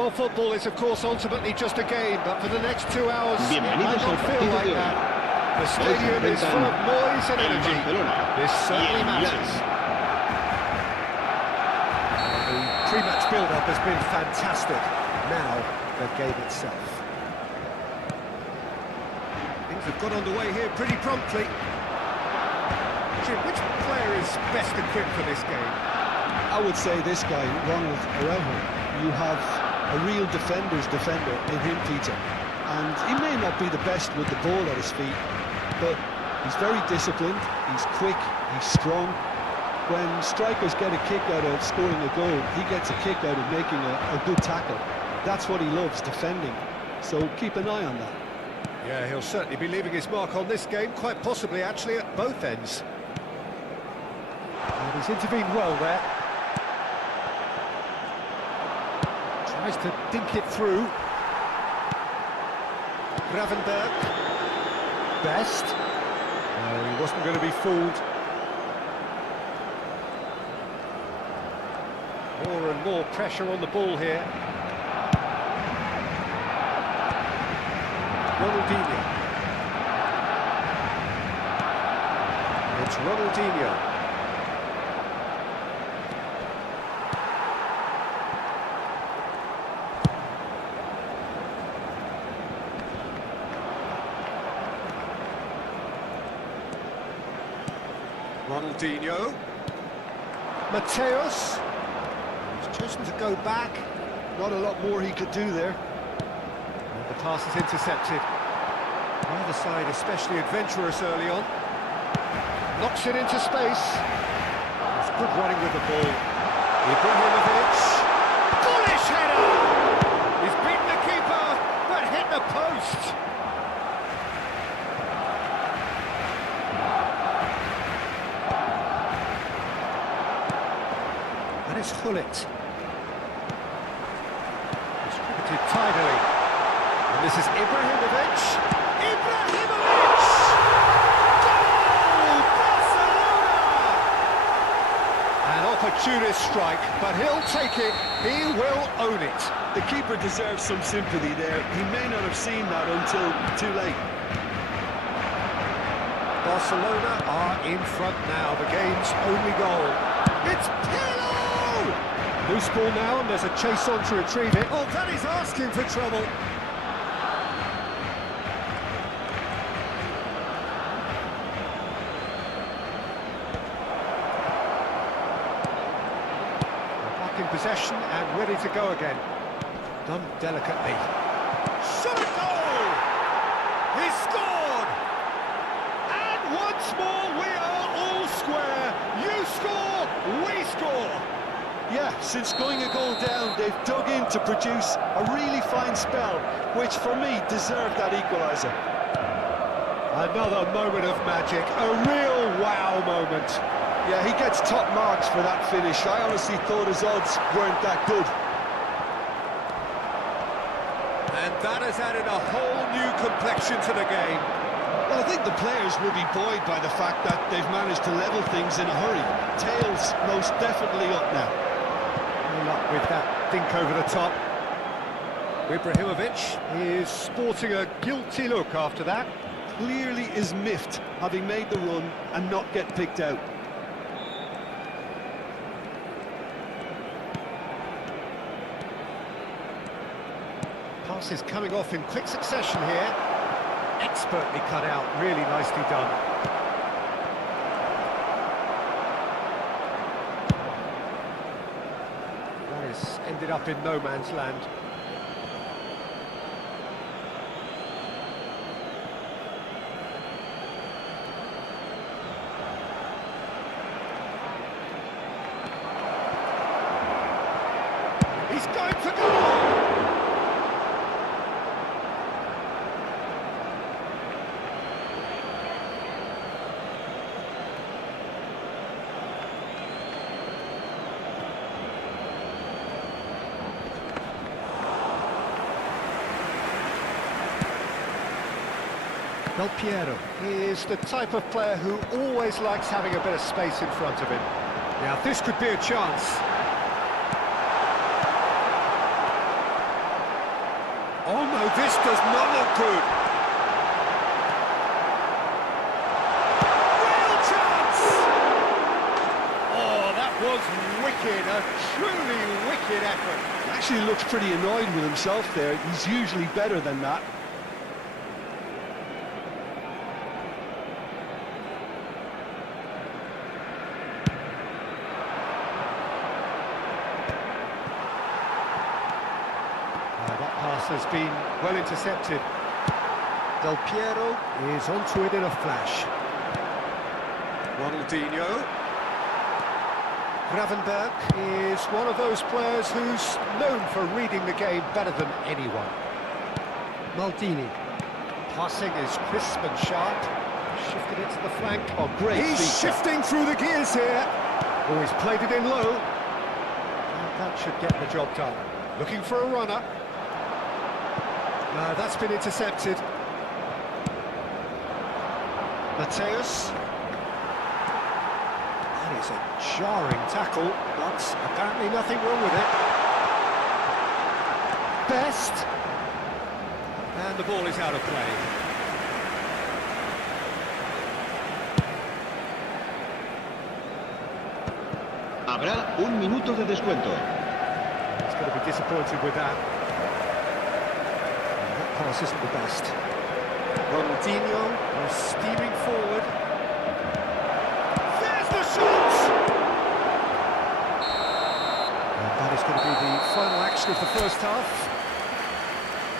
Well, football is, of course, ultimately just a game, but for the next 2 hours, it might Bienvenidos al not feel partido like de hoy. that. The Hoy se stadium is full of enfrentan noise and el energy. Barcelona This y certainly el matters. The pre-match build-up has been fantastic. Now, the game itself. Things have got underway here pretty promptly. Jim, which player is best equipped for this game? I would say this guy, Ronald Araujo. You have a real defender's defender in him, Peter. And he may not be the best with the ball at his feet, but he's very disciplined, he's quick, he's strong. When strikers get a kick out of scoring a goal, he gets a kick out of making a good tackle. That's what he loves, defending. So keep an eye on that. Yeah, he'll certainly be leaving his mark on this game, quite possibly actually at both ends. And he's intervened well there. Tries to dink it through. Gravenberg. Best. No, he wasn't going to be fooled. More and more pressure on the ball here. Ronaldinho. It's Ronaldinho. Ronaldinho. Mateus. He's chosen to go back. Not a lot more he could do there. And the pass is intercepted. Neither side especially adventurous early on. Knocks it into space. It's good running with the ball. Ibrahimovic. Bullish header! He's beaten the keeper, but hit the post. And it's Hullet. Distributed tidily. And this is Ibrahimovic. Ibrahimovic! Goal! Barcelona! An opportunist strike, but he'll take it. He will own it. The keeper deserves some sympathy there. He may not have seen that until too late. Barcelona are in front now. The game's only goal. It's Pirlo! Loose ball now, and there's a chase on to retrieve it. Oh, that is asking for trouble. Back in possession and ready to go again. Done delicately. Shot a goal! He scored! And once more we are all square. You score, we score. Yeah, since going a goal down, they've dug in to produce a really fine spell, which for me deserved that equaliser. Another moment of magic, a real wow moment. Yeah, he gets top marks for that finish. I honestly thought his odds weren't that good. And that has added a whole new complexion to the game. Well, I think the players will be buoyed by the fact that they've managed to level things in a hurry. Tails most definitely up now. Good luck with that dink over the top. Ibrahimovic is sporting a guilty look after that. Clearly is miffed, having made the run and not get picked out. Pass is coming off in quick succession here. Expertly cut out, really nicely done. That has ended up in no man's land. He's going for goal! Del Piero is the type of player who always likes having a bit of space in front of him. Now this could be a chance. Oh no, this does not look good. Real chance! Oh, that was wicked, a truly wicked effort. He actually looks pretty annoyed with himself there. He's usually better than that. That pass has been well intercepted. Del Piero is onto it in a flash. Ronaldinho. Gravenberg is one of those players who's known for reading the game better than anyone. Maldini. Passing is crisp and sharp. Shifted it to the flank. Oh, great He's feet. shifting through the gears here. Oh, he's played it in low. And that should get the job done. Looking for a runner. That's been intercepted. Mateus. That is a jarring tackle, but apparently nothing wrong with it. Best. And the ball is out of play. Habrá un minuto de descuento. He's going to be disappointed with that. And that pass isn't the best. Ronaldinho is steaming forward. There's the shot! And that is going to be the final action of the first half.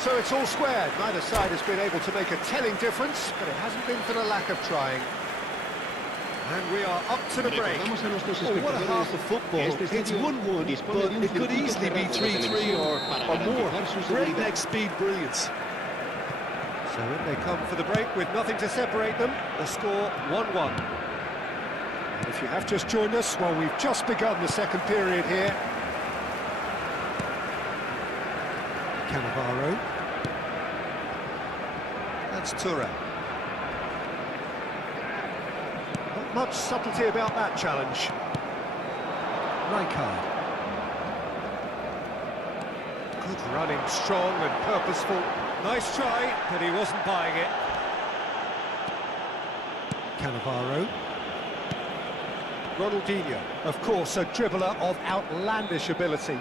So it's all squared. Neither side has been able to make a telling difference, but it hasn't been for the lack of trying. And we are up to the break. Oh, what a half of football. It's 1-1, but it could easily be 3-3 or more. Breakneck speed brilliance. So in they come for the break with nothing to separate them. The score 1-1. And if you have just joined us, well, we've just begun the second period here. Cannavaro. That's Touré. Not much subtlety about that challenge. Rijkaard. Good running, strong and purposeful. Nice try, but he wasn't buying it. Cannavaro. Ronaldinho, of course, a dribbler of outlandish ability.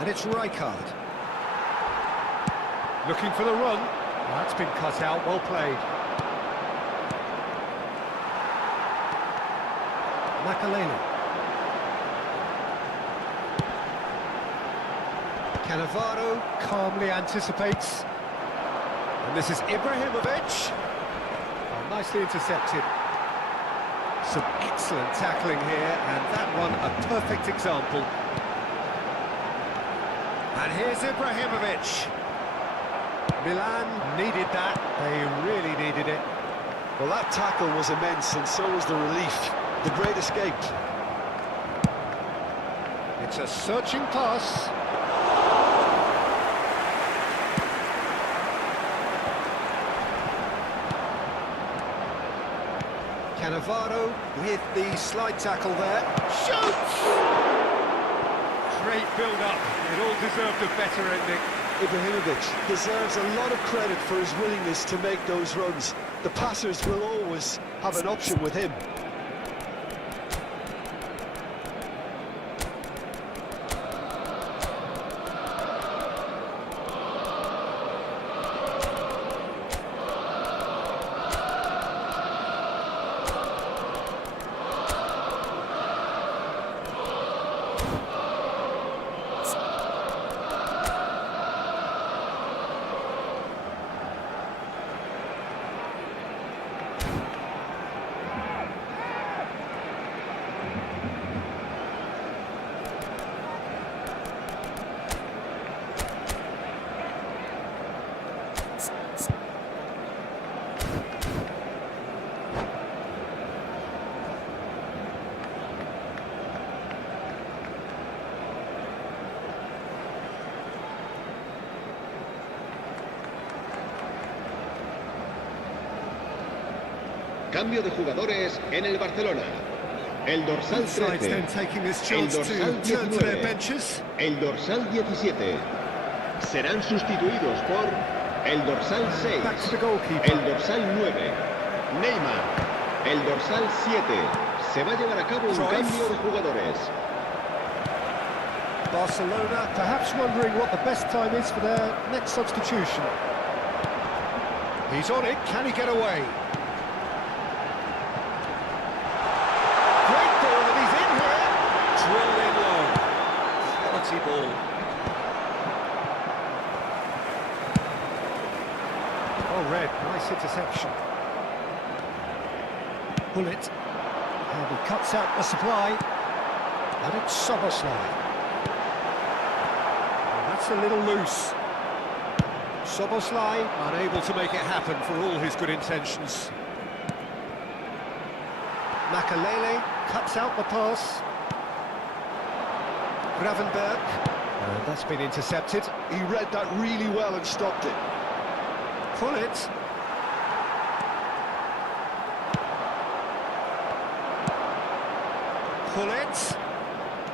And it's Rijkaard. Looking for the run. That's been cut out, well played. Makaleli. Cannavaro calmly anticipates. And this is Ibrahimovic. Oh, nicely intercepted. Some excellent tackling here, and that one a perfect example. And here's Ibrahimovic. Milan needed that, they really needed it. Well, that tackle was immense, and so was the relief. The great escape. It's a searching pass. Cannavaro with the slide tackle there. Shoots! Great build-up. It all deserved a better ending. Ibrahimovic deserves a lot of credit for his willingness to make those runs. The passers will always have an option with him. Cambio de jugadores en el Barcelona. El dorsal Both sides 13. then taking this El chance to dorsal turn to their 19. benches. El dorsal 17. Serán sustituidos por el dorsal 6. Back to the goalkeeper. El dorsal 9. Neymar. El dorsal 7. Se va a llevar a cabo un Cruyff. cambio de jugadores. Barcelona perhaps wondering what the best time is for their next substitution. He's on it, can he get away? Great ball and he's in here. Drilled in low. Quality ball. Oh, Red, nice interception. Bullet. And he cuts out the supply. And it's Soboslai. That's a little loose. Soboslai unable to make it happen for all his good intentions. Makalele cuts out the pass. Gravenberg. And that's been intercepted. He read that really well and stopped it. Pullet. Pullet.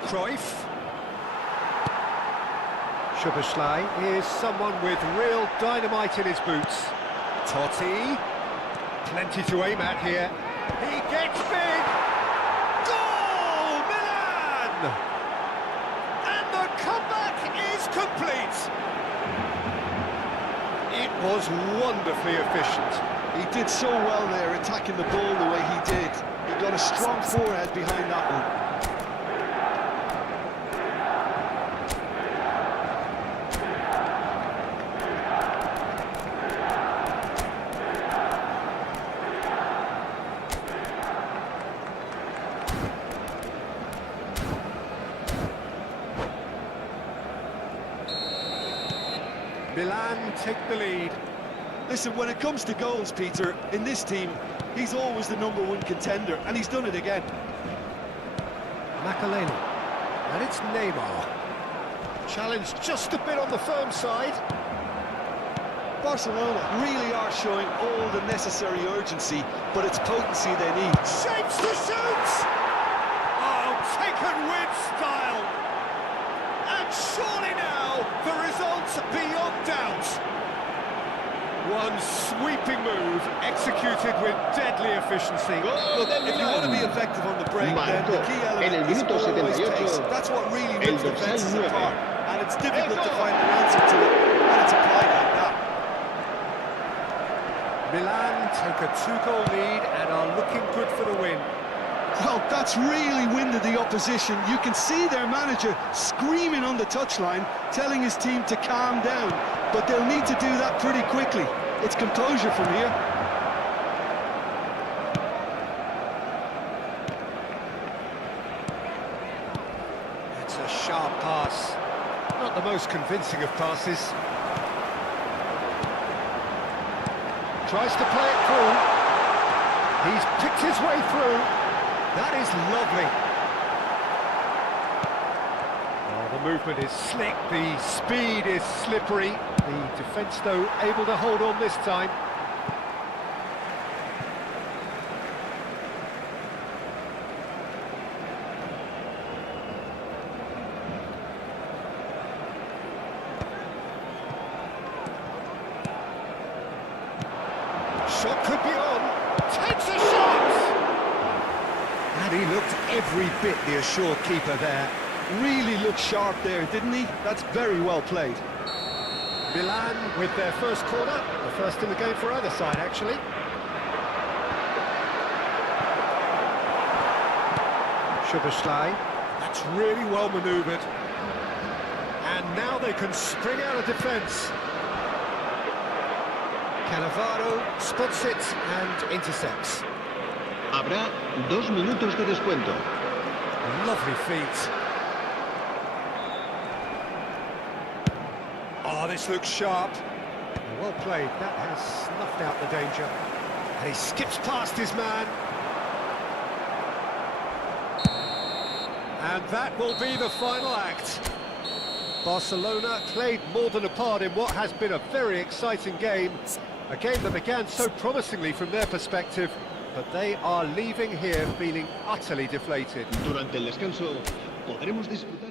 Cruyff. Szoboszlai is someone with real dynamite in his boots. Totti. Plenty to aim at here. He gets big! Goal! Milan! And the comeback is complete! It was wonderfully efficient. He did so well there, attacking the ball the way he did. He got a strong forehead behind that one. Milan take the lead. Listen, when it comes to goals, Peter, in this team, he's always the #1 contender, and he's done it again. Makalele. And it's Neymar. Challenged just a bit on the firm side. Barcelona really are showing all the necessary urgency, but it's potency they need. Shapes to shoot! Oh, taken with style. And surely now, the result's beyond doubt. One sweeping move, executed with deadly efficiency. Look, if you want to be effective on the break, then the key En el element is minuto always 78, pace. That's what really el rips dorsal defenses 9. apart, and it's difficult to find an answer to it when it's applied like that. Milan take a 2-goal lead and are looking good for the win. Well, that's really winded the opposition. You can see their manager screaming on the touchline, telling his team to calm down, but they'll need to do that pretty quickly. It's composure from here. It's a sharp pass. Not the most convincing of passes. Tries to play it through. He's picked his way through. That is lovely. Oh, the movement is slick, the speed is slippery. The defence, though, able to hold on this time. Shot could be on. Takes a shot! And he looked every bit the assured keeper there. Really looked sharp there, didn't he? That's very well played. Milan with their first corner, the first in the game for either side, actually. Szoboszlai, that's really well manoeuvred. And now they can spring out of defence. Cannavaro spots it and intercepts. Habrá 2 minutos de descuento. Lovely feet. Oh, this looks sharp. Well played. That has snuffed out the danger. And he skips past his man. And that will be the final act. Barcelona played more than a part in what has been a very exciting game. A game that began so promisingly from their perspective, but they are leaving here feeling utterly deflated. Durante el descanso podremos disfrutar.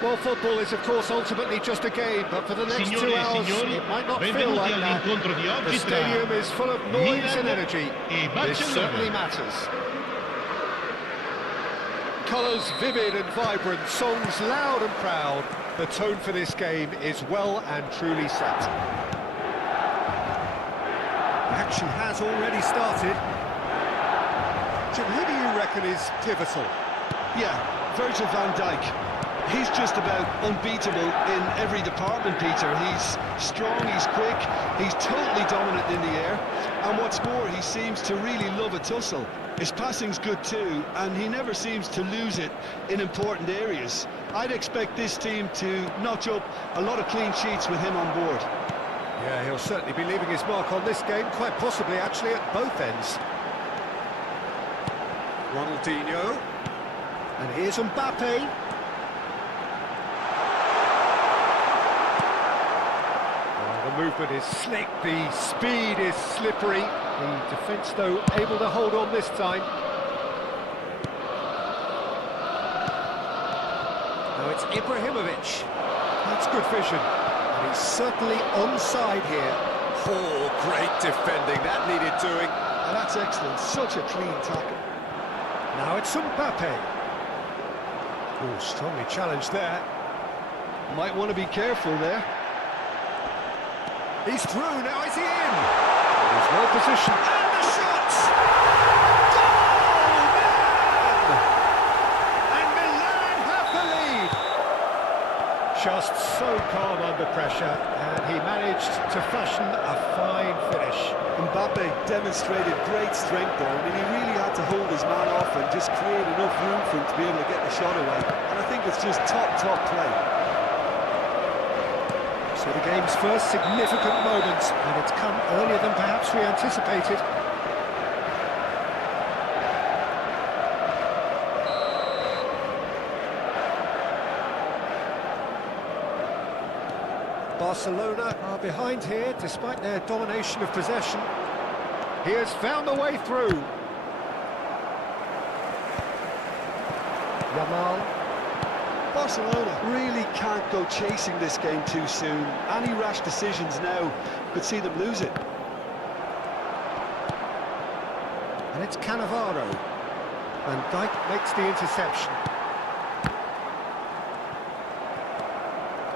Well, football is of course ultimately just a game, but for the next 2 hours it might not feel like that. The stadium is full of noise and energy. This certainly matters. Colours vivid and vibrant, songs loud and proud. The tone for this game is well and truly set. Action has already started. Jim, who do you reckon is pivotal? Yeah, Virgil van Dijk. He's just about unbeatable in every department, Peter. He's strong, he's quick, he's totally dominant in the air, and what's more, he seems to really love a tussle. His passing's good too, and he never seems to lose it in important areas. I'd expect this team to notch up a lot of clean sheets with him on board. Yeah, he'll certainly be leaving his mark on this game, quite possibly actually at both ends. Ronaldinho, and here's Mbappe. The movement is slick, the speed is slippery. The defence, though, able to hold on this time. Now it's Ibrahimovic. That's good vision. And he's certainly onside here. Oh, great defending. That needed doing. And that's excellent. Such a clean tackle. Now it's Mbappe. Oh, strongly challenged there. Might want to be careful there. He's through, now is he in? He's well positioned, and the shot! Goal, man! And Milan have the lead! Just so calm under pressure, and he managed to fashion a fine finish. Mbappe demonstrated great strength there. I mean, he really had to hold his man off and just create enough room for him to be able to get the shot away. And I think it's just top play. So the game's first significant moment, and it's come earlier than perhaps we anticipated. Barcelona are behind here, despite their domination of possession. He has found the way through. Yamal. Barcelona really can't go chasing this game too soon. Any rash decisions now could see them lose it. And it's Cannavaro. Van Dijk makes the interception.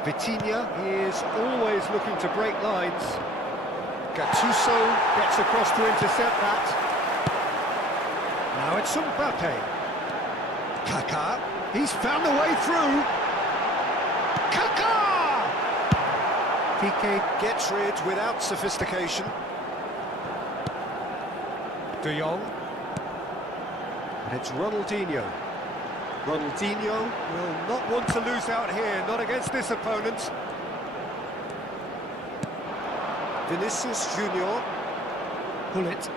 Vitinha is always looking to break lines. Gattuso gets across to intercept that. Now it's Mbappe. Kaká, he's found the way through. Kaká! Piqué gets rid without sophistication. De Jong. And it's Ronaldinho. Ronaldinho will not want to lose out here, not against this opponent. Vinicius Junior. Pull it.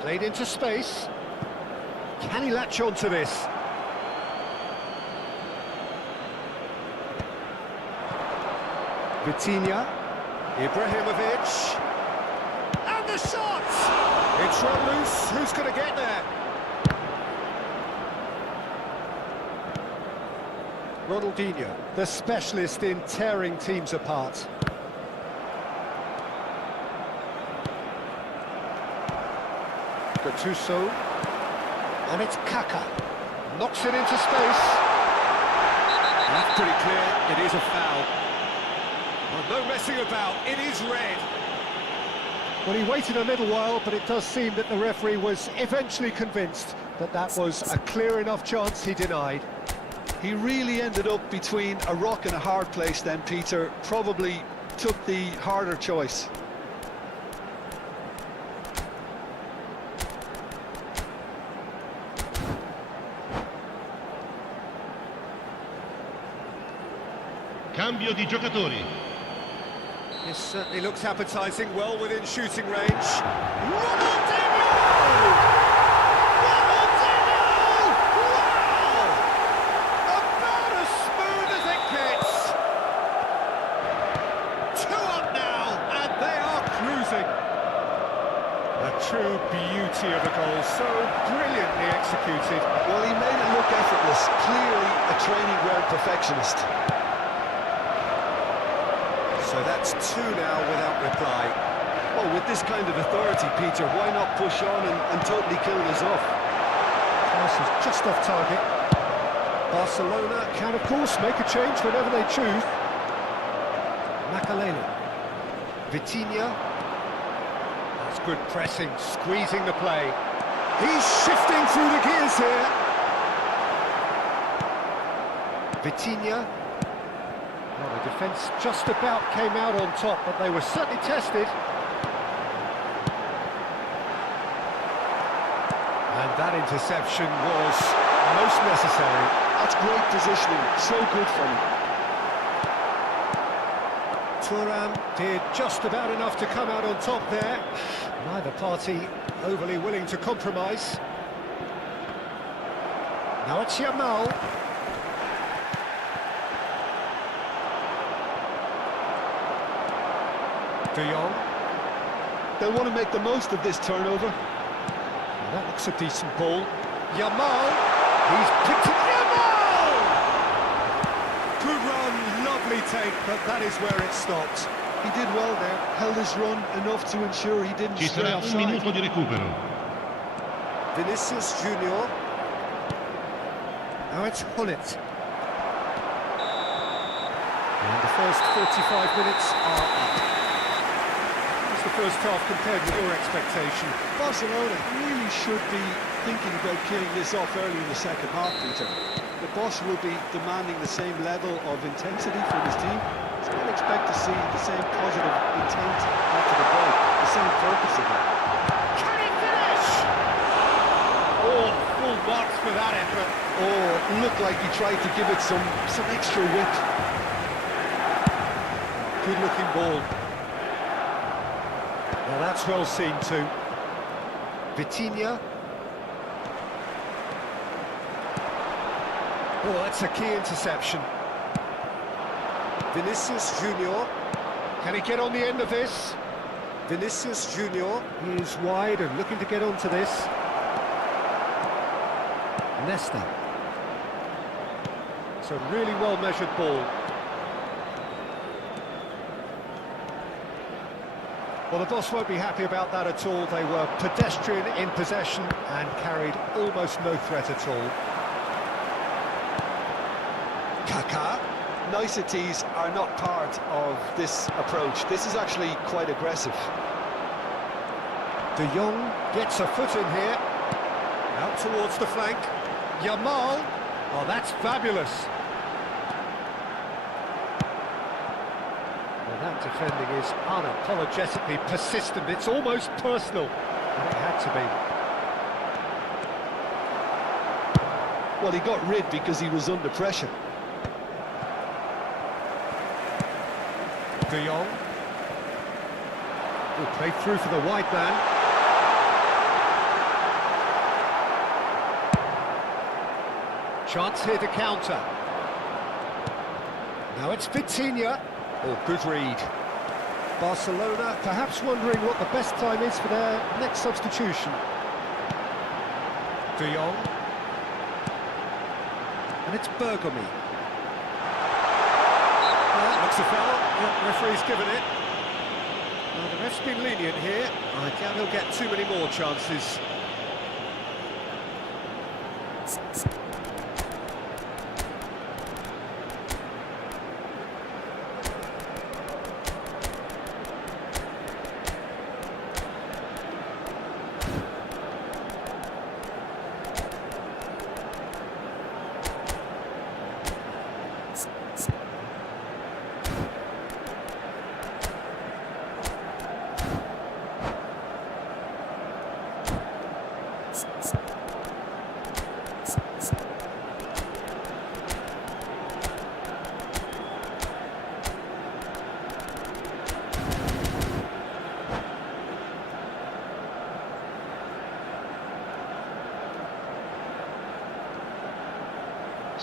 Played into space. Can he latch on to this? Vitinha. Ibrahimovic. And the shot! It's run loose. Who's going to get there? Ronaldinho, the specialist in tearing teams apart. Gattuso, and it's Kaká. Knocks it into space. That's pretty clear, it is a foul. Well, no messing about, it is red. Well, he waited a little while, but it does seem that the referee was eventually convinced that that was a clear enough chance he denied. He really ended up between a rock and a hard place then, Peter. Probably took the harder choice. Cambio di giocatori. This certainly looks appetising, well within shooting range. Ronaldinho! Ronaldinho! Wow! About as smooth as it gets. 2 up now, and they are cruising. A true beauty of a goal, so brilliantly executed. Well, he made it look effortless. Clearly a training ground perfectionist. So that's 2 now without reply. Well, with this kind of authority, Peter, why not push on and totally kill this off? Pass is just off target. Barcelona can, of course, make a change whenever they choose. Makalele. Vitinha. That's good pressing, squeezing the play. He's shifting through the gears here. Vitinha. Well, the defence just about came out on top, but they were certainly tested. And that interception was most necessary. That's great positioning, so good from him. Thuram did just about enough to come out on top there. Neither party overly willing to compromise. Now it's Yamal. De Jong. They'll want to make the most of this turnover. Well, that looks a decent ball. Yamal. He's picked it. Yamal! Good run, lovely take, but that is where it stopped. He did well there, held his run enough to ensure he didn't Ci stray sarà un offside. minuto di recupero. Vinicius Junior. Now it's Hullet. And the first 45 minutes are up. What's the first half compared with your expectation? Barcelona really should be thinking about killing this off early in the second half, Peter. The boss will be demanding the same level of intensity from his team. So I'd expect to see the same positive intent after the break, the same purpose again. Can he finish? Oh, full marks for that effort. Oh, it looked like he tried to give it some extra whip. Good looking ball. Well, that's well seen too. Vitinha. Oh, that's a key interception. Vinicius Junior. Can he get on the end of this? Vinicius Junior is wide and looking to get onto this. Nesta. It's a really well-measured ball. Well, the boss won't be happy about that at all. They were pedestrian in possession and carried almost no threat at all. Kaká. niceties are not part of this approach. This is actually quite aggressive. De Jong gets a foot in here. Out towards the flank. Yamal. Oh, that's fabulous. Well, that defending is unapologetically persistent. It's almost personal. And it had to be. Well, he got rid because he was under pressure. De Jong. Oh, played through for the wide man. Chance here to counter. Now it's Vitinha. Oh, good read. Barcelona perhaps wondering what the best time is for their next substitution. De Jong. And it's Bergomi. That looks a foul. The referee's given it. Well, the ref's been lenient here. I doubt he'll get too many more chances.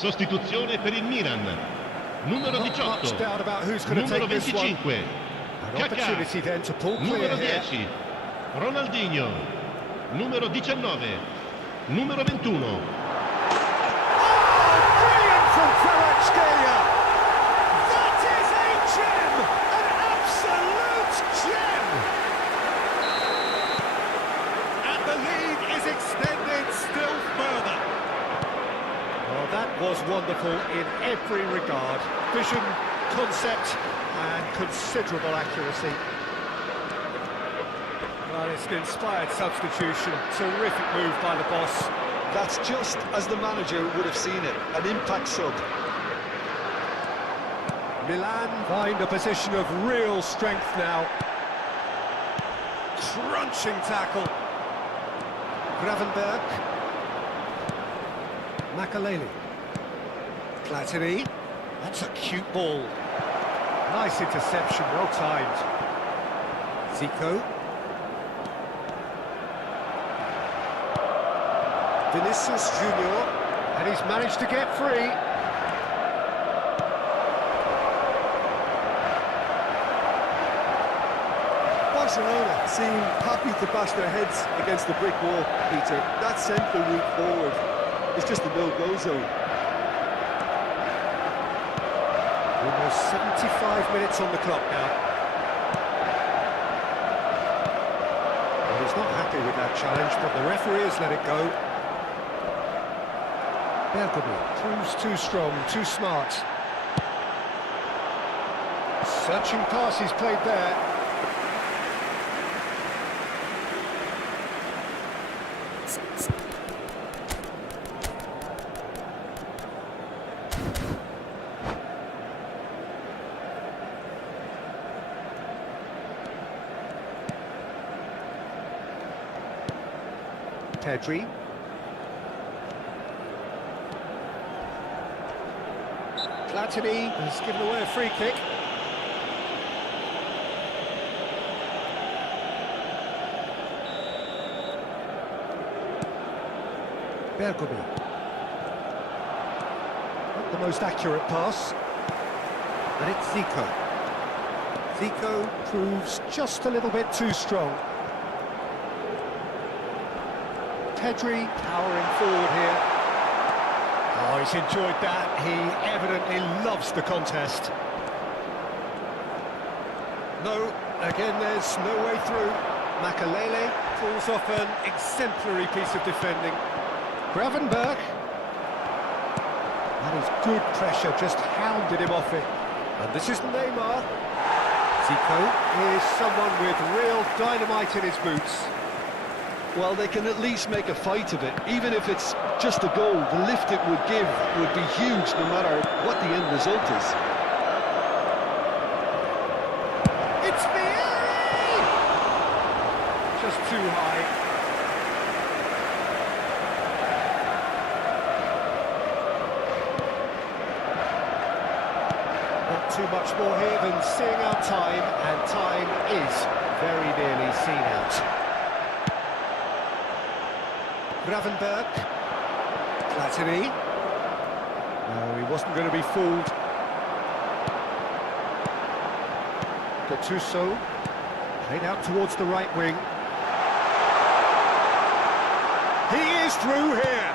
Sostituzione per il Milan. Numero Not much 18. doubt about who's going to Numero take this one. 25. An Kaká. opportunity then to pull clear Numero here. 10. Ronaldinho. Numero 19. Numero 21. Oh, brilliant from Kvaratskhelia! That is a gem! An absolute gem! And the lead is extended still further. Well, that was wonderful in every regard. Vision, concept, and considerable accuracy. Well, it's an inspired substitution. Terrific move by the boss. That's just as the manager would have seen it, an impact sub. Milan find a position of real strength now. Crunching tackle. Gravenberg. Makaleli. Platini. That's a cute ball. Nice interception, well timed. Zico. Vinicius Junior. And he's managed to get free. Barcelona seem happy to bash their heads against the brick wall, Peter. That central route forward is just a no-go zone. Almost 75 minutes on the clock now. Well, he's not happy with that challenge, but the referee has let it go. Bergomi proves too strong, too smart. Searching pass he's played there. Pedri. Platini has given away a free kick. Bergomi. Not the most accurate pass. And it's Zico. Zico proves just a little bit too strong. Pedri powering forward here. Oh, he's enjoyed that. He evidently loves the contest. No, again, there's no way through. Makaleli pulls off an exemplary piece of defending. Gravenberg. That is good pressure, just hounded him off it. And this is Neymar. Zico is someone with real dynamite in his boots. Well, they can at least make a fight of it. Even if it's just a goal, the lift it would give would be huge no matter what the end result is. It's Vieri! Just too high. Not too much more here than seeing out time, and time is very nearly seen out. Gravenberg. Platini. No, he wasn't going to be fooled. Gattuso. Played out towards the right wing. He is through here.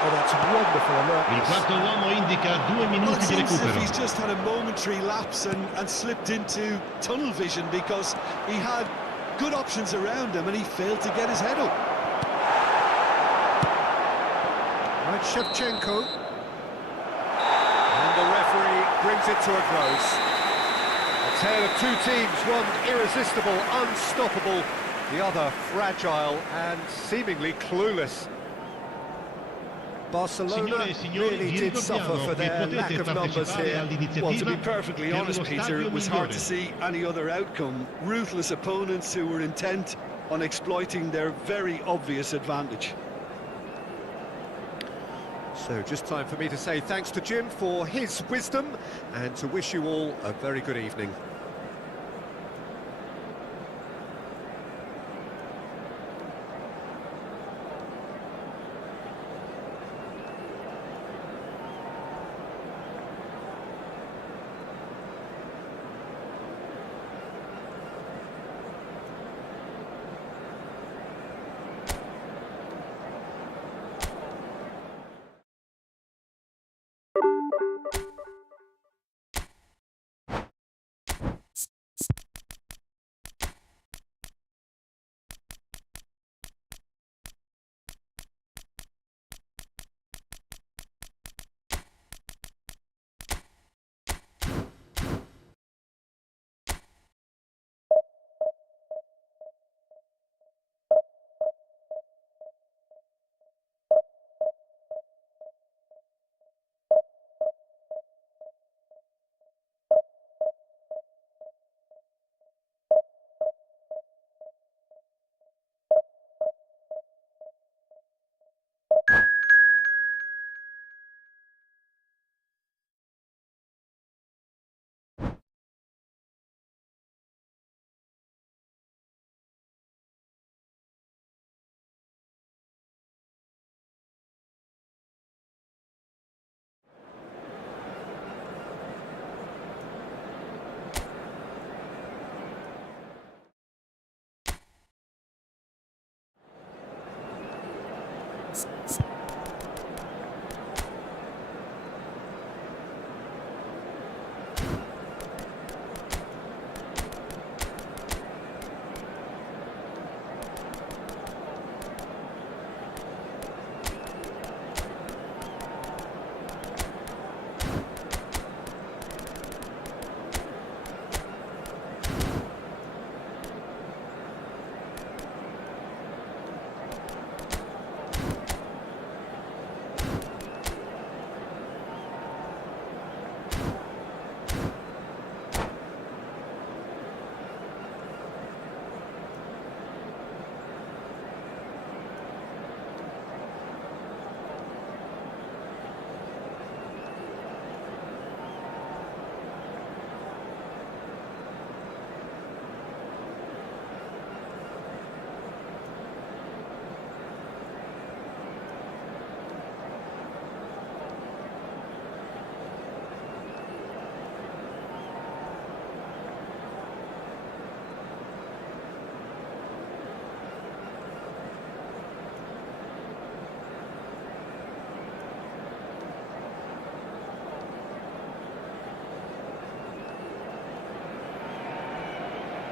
Oh, that's wonderful Il alertness. quarto uomo indica 2 Well, minuti it di seems as if recupero. he's just had a momentary lapse and slipped into tunnel vision because he had good options around him and he failed to get his head up. Right, Shevchenko. And the referee brings it to a close. A tale of two teams, one irresistible, unstoppable, the other fragile and seemingly clueless. Barcelona Signore e signori, really vi did suffer ricordiamo for che their lack potete of numbers partecipare here. Well, to all'iniziativa be perfectly per honest, lo Peter, stadio it was hard migliore. to see any other outcome. Ruthless opponents who were intent on exploiting their very obvious advantage. So just time for me to say thanks to Jim for his wisdom and to wish you all a very good evening.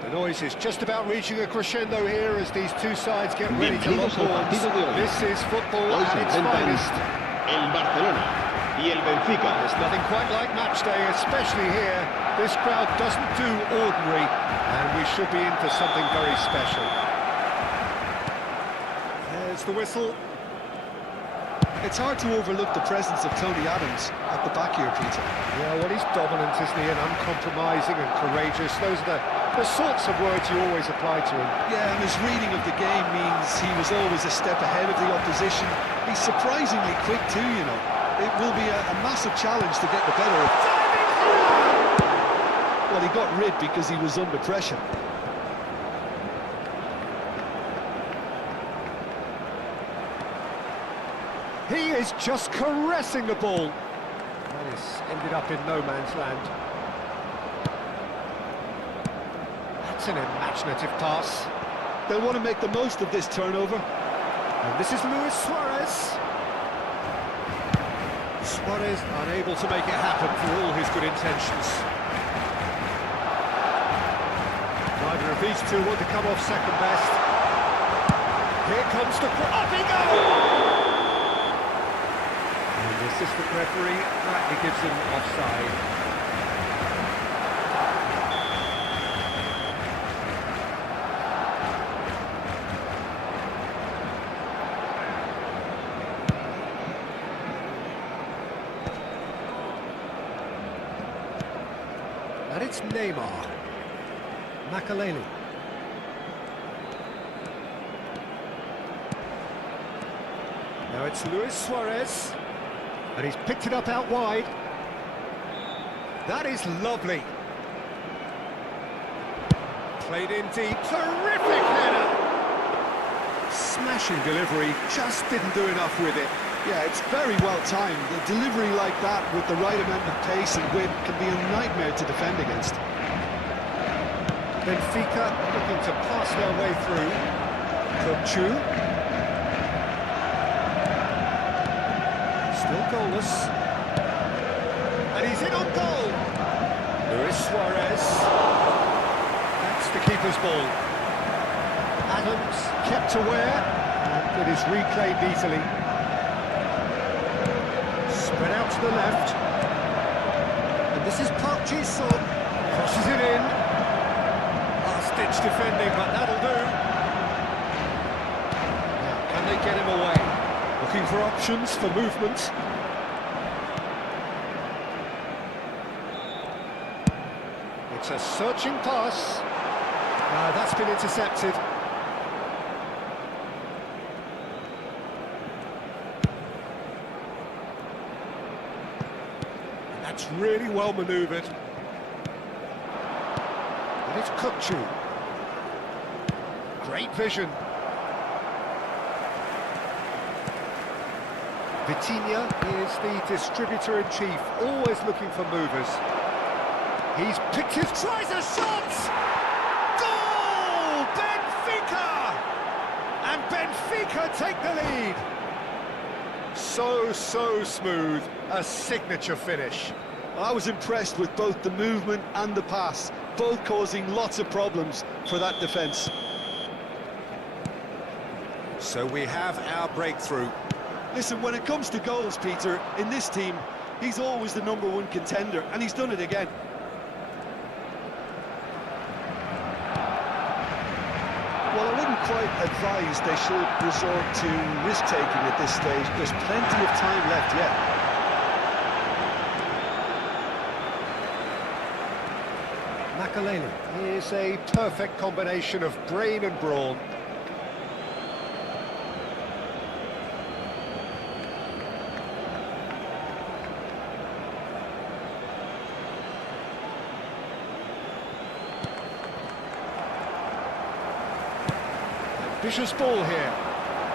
The noise is just about reaching a crescendo here as these two sides get ready to lock Bienvenidos al horns. partido de hoy. This is football Hoy se at its enfrentan finest. el Barcelona Y el Benfica. There's nothing quite like match day, especially here. This crowd doesn't do ordinary, and we should be in for something very special. There's the whistle. It's hard to overlook the presence of Tony Adams at the back here, Peter. Yeah, well, he's dominant, isn't he, and uncompromising and courageous. Those are the sorts of words you always apply to him. Yeah, and his reading of the game means he was always a step ahead of the opposition. He's surprisingly quick too, you know. It will be a massive challenge to get the better of. Well, he got rid because he was under pressure. He is just caressing the ball. That has ended up in no man's land. That's an imaginative pass. They'll want to make the most of this turnover. And this is Luis Suarez. Suarez unable to make it happen for all his good intentions. Neither of these two want to come off second best. Here comes the... Up he goes! And the assistant referee rightly gives him offside. And it's Neymar. Makaleli. Now it's Luis Suarez. And he's picked it up out wide. That is lovely. Played in deep. Terrific header. Smashing delivery. Just didn't do enough with it. Yeah, it's very well timed. A delivery like that with the right amount of pace and whip can be a nightmare to defend against. Benfica looking to pass their way through. Kochu. Still goalless. And he's in on goal. Luis Suarez. That's the keeper's ball. Adams kept aware, and it is reclaimed easily. Spread out to the left. And this is Park Ji-sung. Crosses it in. Last-ditch defending, but that'll do. Now, can they get him away? Looking for options for movement. It's a searching pass. That's been intercepted. That's really well manoeuvred. And it's Kochu. Great vision. Vitinha is the distributor-in-chief, always looking for movers. He's picked his... Tries a shot! Goal! Benfica! And Benfica take the lead. So smooth. A signature finish. I was impressed with both the movement and the pass, both causing lots of problems for that defence. So we have our breakthrough. Listen, when it comes to goals, Peter, in this team, he's always the #1 contender, and he's done it again. Well, I wouldn't quite advise they should resort to risk-taking at this stage. There's plenty of time left yet. Makaleli is a perfect combination of brain and brawn. Ambitious ball here.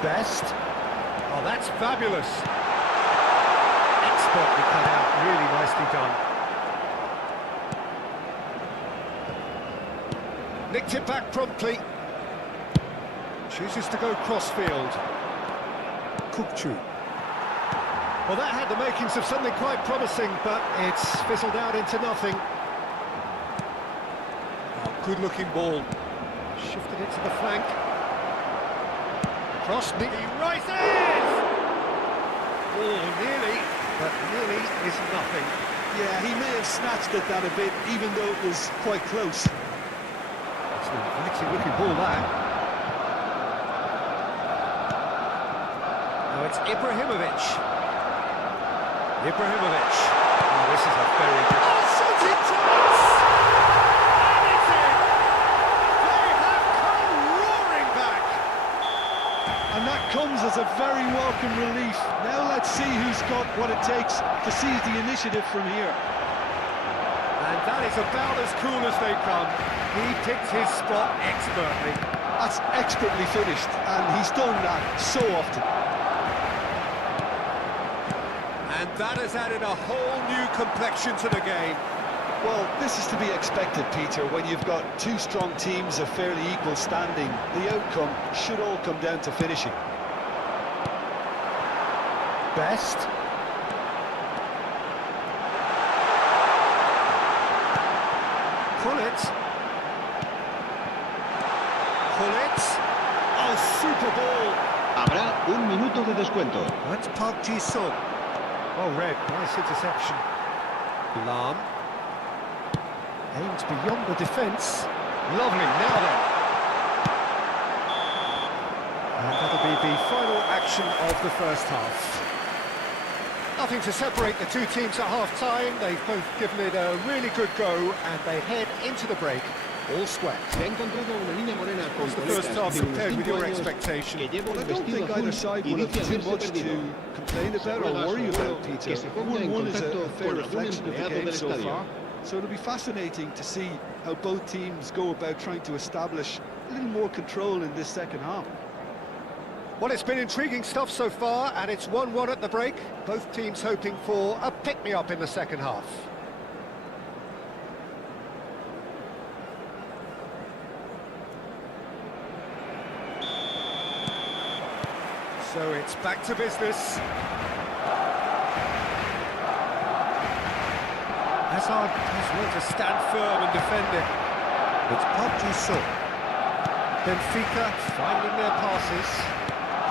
Best. Oh, that's fabulous. Expertly cut out, really nicely done. Nicked it back promptly. Chooses to go crossfield. Kochu. Well, that had the makings of something quite promising, but it's fizzled out into nothing. Oh, good-looking ball. Shifted it to the flank. Cross, he rises! Oh, nearly. but nearly is nothing. Yeah, he may have snatched at that a bit, even though it was quite close. It's an inviting looking ball, that. Now it's Ibrahimovic. Ibrahimovic. Oh, this is a very good... Oh, shooting chance! And it's in! They have come roaring back! And that comes as a very welcome relief. Now let's see who's got what it takes to seize the initiative from here. And that is about as cool as they come. He picked his spot expertly. That's expertly finished, and he's done that so often. And that has added a whole new complexion to the game. Well, this is to be expected, Peter. When you've got two strong teams of fairly equal standing, the outcome should all come down to finishing. Best. Pull it. Pull it. Oh, super ball. Habrá un minuto de descuento. That's Park Ji-sung. Oh, red. Nice interception. Lam. Aims beyond the defence. Lovely. Now then. And that'll be the final action of the first half. Nothing to separate the two teams at half-time. They've both given it a really good go, and they head into the break all square. Se ha encontrado una niña morena con What's the first half coletas de unos compared with 5 your años expectation? que lleva Well, I un don't vestido think either azul side y will have dice too haberse much to perdido. complain about or Ruega a worry su abuelo about, Peter. que se ponga en 1-1 is a contacto fair con algún reflection of the empleado game del so estadio. far. So it'll be fascinating to see how both teams go about trying to establish a little more control in this second half. Well, it's been intriguing stuff so far, and it's 1-1 at the break. Both teams hoping for a pick-me-up in the second half. So it's back to business. Hazard has learned to stand firm and defend it. It's Park Ji-sung. Benfica finding their passes.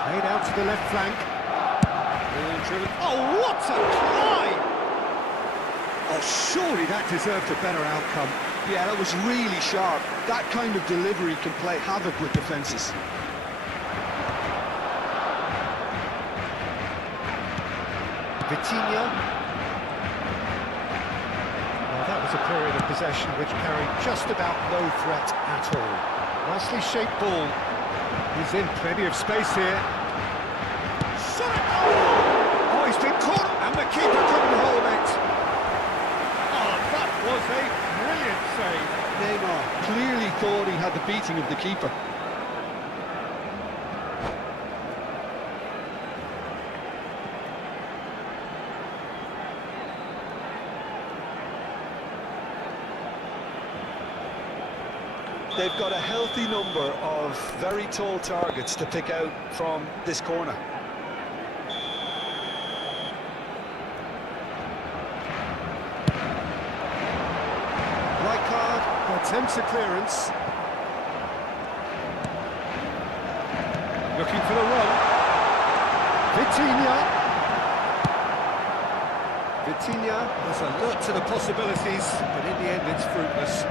Played out to the left flank. Ball driven. Oh, what a try! Oh, surely that deserved a better outcome. Yeah, that was really sharp. That kind of delivery can play havoc with defences. Vitinha. Well, that was a period of possession which carried just about no threat at all. Nicely shaped ball. He's in plenty of space here. Shot it! Oh, he's been caught, and the keeper couldn't hold it. Oh, that was a brilliant save. Neymar clearly thought he had the beating of the keeper. They've got a healthy number of very tall targets to pick out from this corner. Rijkaard attempts a clearance. Looking for the run. Vitinha. Vitinha was alert to the possibilities, but in the end it's fruitless.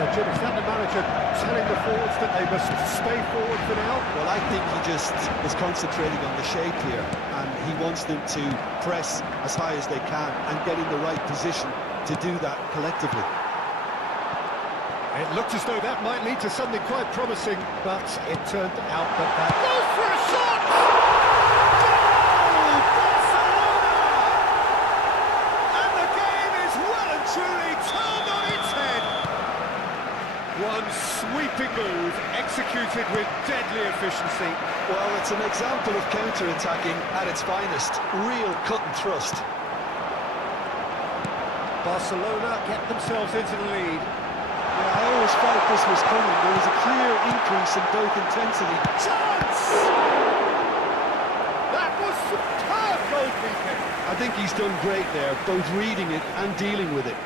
So, Jim, is that the manager telling the forwards that they must stay forward for now? Well, I think he just is concentrating on the shape here, and he wants them to press as high as they can and get in the right position to do that collectively. It looked as though that might lead to something quite promising, but it turned out that that... Goes for a shot! Goal! Barcelona! And the game is well and truly turned on its head. One sweeping move, executed with deadly efficiency. Well, it's an example of counter-attacking at its finest. Real cut and thrust. Barcelona get themselves into the lead. Yeah, I always felt this was coming. There was a clear increase in both intensity. Chance! That was superb goalkeeping. I think he's done great there, both reading it and dealing with it.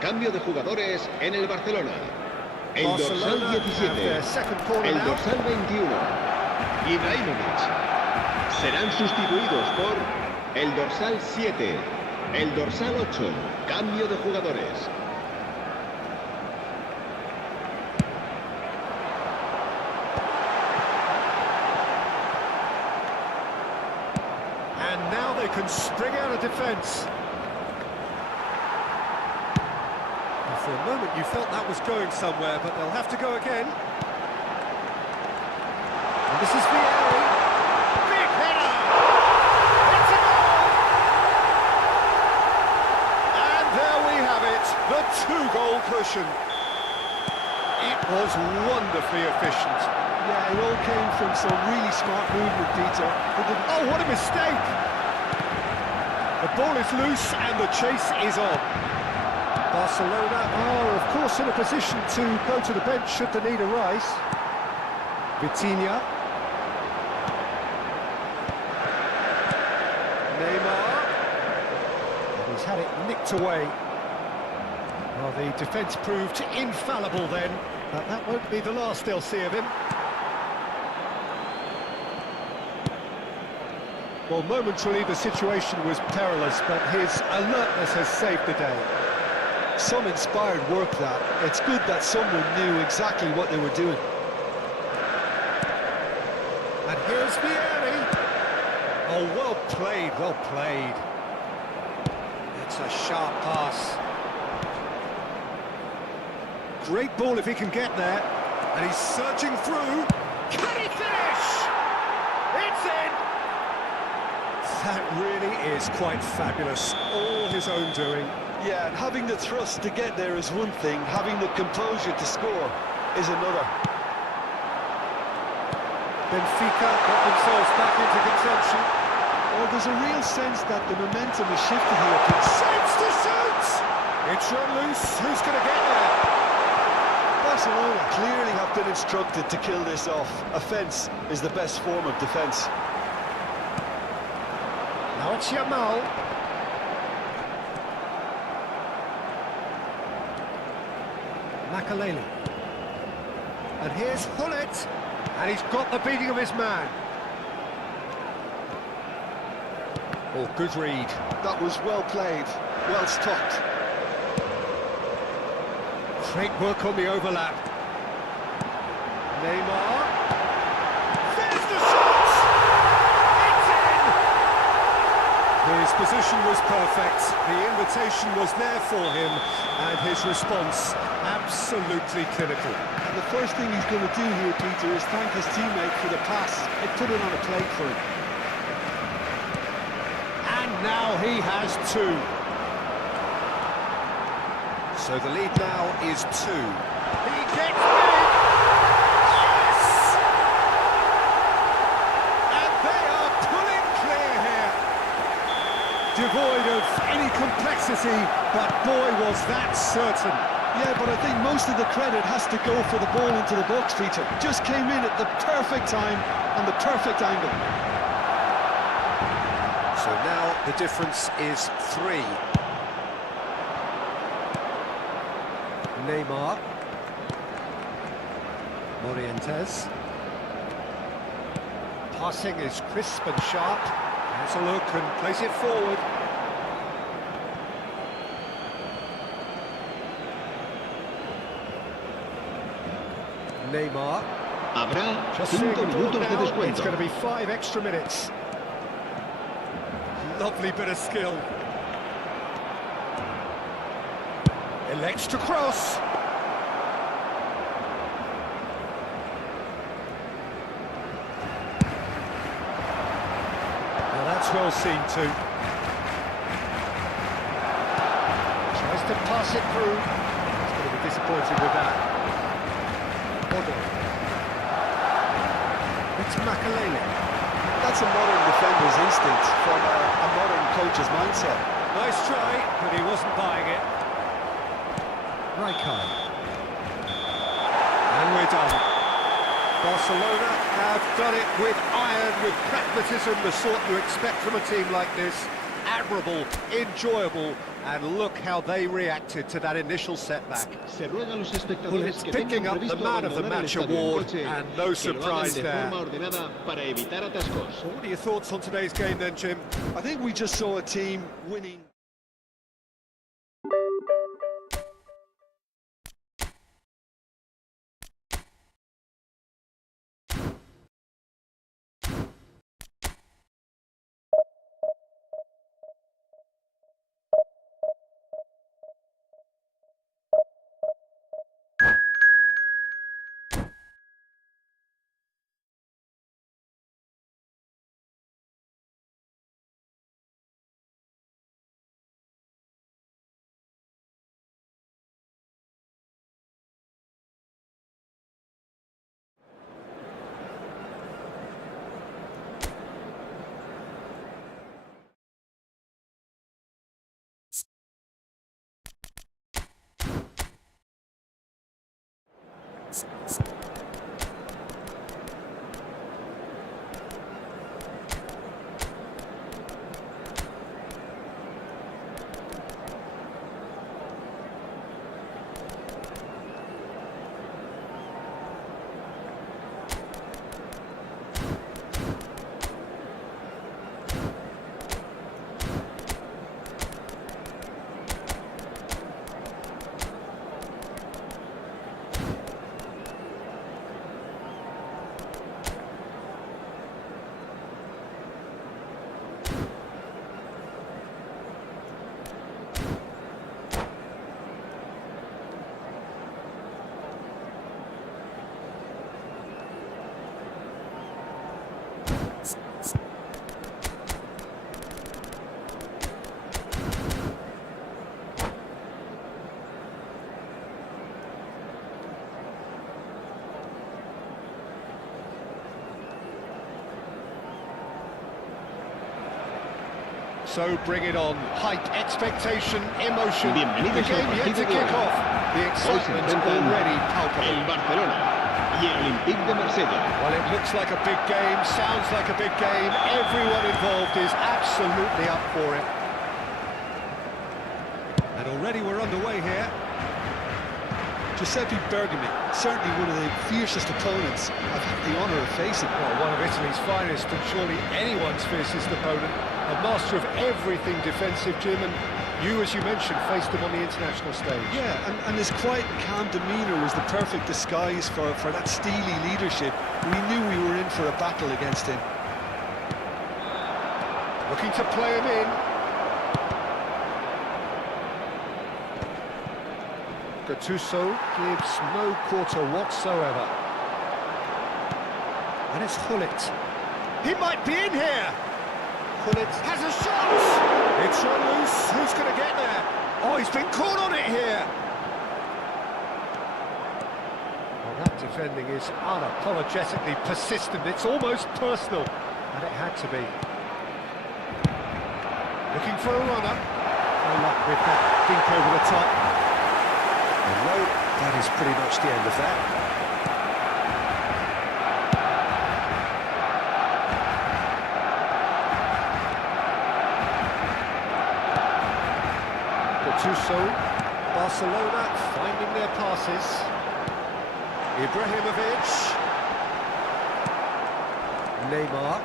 Cambio de jugadores en el Barcelona. El Barcelona dorsal have 17, their second corner el now. dorsal 21, Ibrahimovic. Serán sustituidos por el dorsal 7, el dorsal 8. Cambio de jugadores. And now they can spring out of defence. For a moment you felt that was going somewhere, but they'll have to go again. And this is Vieri. Big header! It's a goal! And there we have it, the two-goal cushion. It was wonderfully efficient. Yeah, it all came from some really smart movement, Peter. Oh, what a mistake! The ball is loose and the chase is on. Barcelona are, of course, in a position to go to the bench should the need arise. Vitinha. Neymar. And he's had it nicked away. Well, the defence proved infallible then, but that won't be the last they'll see of him. Well, momentarily the situation was perilous, but his alertness has saved the day. Some inspired work that. It's good that someone knew exactly what they were doing. And here's Vieri. Oh, well played, well played. It's a sharp pass. Great ball if he can get there. And he's searching through. Can he finish? It's in! That really is quite fabulous. All his own doing. Yeah, and having the thrust to get there is one thing, having the composure to score is another. Benfica got themselves back into contention. Well, there's a real sense that the momentum is shifted here, Pete. Shapes to shoot! It's run loose. Who's going to get there? Barcelona clearly have been instructed to kill this off. Offence is the best form of defence. Now it's Yamal. Makaleli. And here's Hullet. And he's got the beating of his man. Oh, good read. That was well played, well stopped. Great work on the overlap. Neymar. There's the shot! It's in! His position was perfect. The invitation was there for him. And his response, absolutely clinical. And the first thing he's going to do here, Peter, is thank his teammate for the pass. It put it on a plate for him. And now he has two. So the lead now is 2. He gets big! Yes! And they are pulling clear here. Devoid of any complexity, but boy was that certain. Yeah, but I think most of the credit has to go for the ball into the box, Peter. Just came in at the perfect time and the perfect angle. So now the difference is 3. Neymar. Morientes. Passing is crisp and sharp. Has a look and plays it forward. Neymar. Habrá Just 5 seeing the ball minutos de now, it's descuento. going to be 5 extra minutes. Lovely bit of skill. Elects to cross. Now that's well seen too. Tries to pass it through. He's going to be disappointed with that. Odo. It's Makalele. That's a modern defender's instinct from a modern coach's mindset. Nice try, but he wasn't buying it. Rijkaard. And we're done. Barcelona have done it with iron, with pragmatism, the sort you expect from a team like this. Admirable, enjoyable, and look how they reacted to that initial setback. Se ruega a los Well, espectadores it's que picking tengan up the previsto Man of the abandonar el Match estadio en award, coche, and no que lo hagan surprise de there. forma ordenada para evitar atascos. So what are your thoughts on today's game then, Jim? I think we just saw a team winning. So bring it on. Hype, expectation, emotion. The Bienvenidos al game yet to partido de kick hoy. off. The Hoy se excitement enfrentan already el palpable. Barcelona y el Olympique de Marsella. Well, it looks like a big game, sounds like a big game. Everyone involved is absolutely up for it. And already we're underway here. Giuseppe Bergami, certainly one of the fiercest opponents I've had the honour of facing. Well, one of Italy's finest, and surely anyone's fiercest opponent. A master of everything defensive, Jim, and you, as you mentioned, faced him on the international stage. Yeah, and his quiet, calm demeanour was the perfect disguise for that steely leadership. We knew we were in for a battle against him. Looking to play him in. Gattuso gives no quarter whatsoever. And it's Gullit. He might be in here! Gullit has a shot! It's run loose. Who's going to get there? Oh, he's been caught on it here! Well, that defending is unapologetically persistent. It's almost personal. And it had to be. Looking for a runner. No luck with that dink over the top. And no, that is pretty much the end of that. too soon. Barcelona finding their passes. Ibrahimovic. Neymar.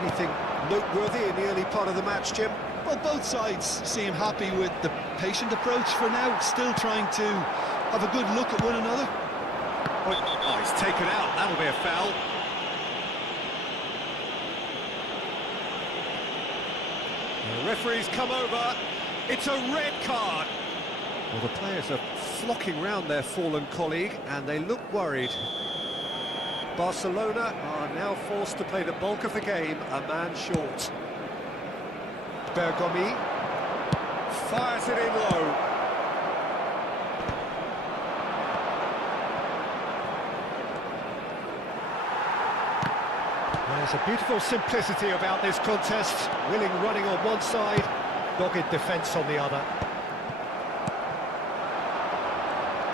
Anything noteworthy in the early part of the match, Jim? Well, both sides seem happy with the patient approach for now, still trying to have a good look at one another. Oh, he's taken out. That'll be a foul. The referee's come over. It's a red card. Well, the players are flocking round their fallen colleague, and they look worried. Barcelona are now forced to play the bulk of the game, a man short. Bergomi fires it in low. There's a beautiful simplicity about this contest. Willing running on one side, dogged defence on the other.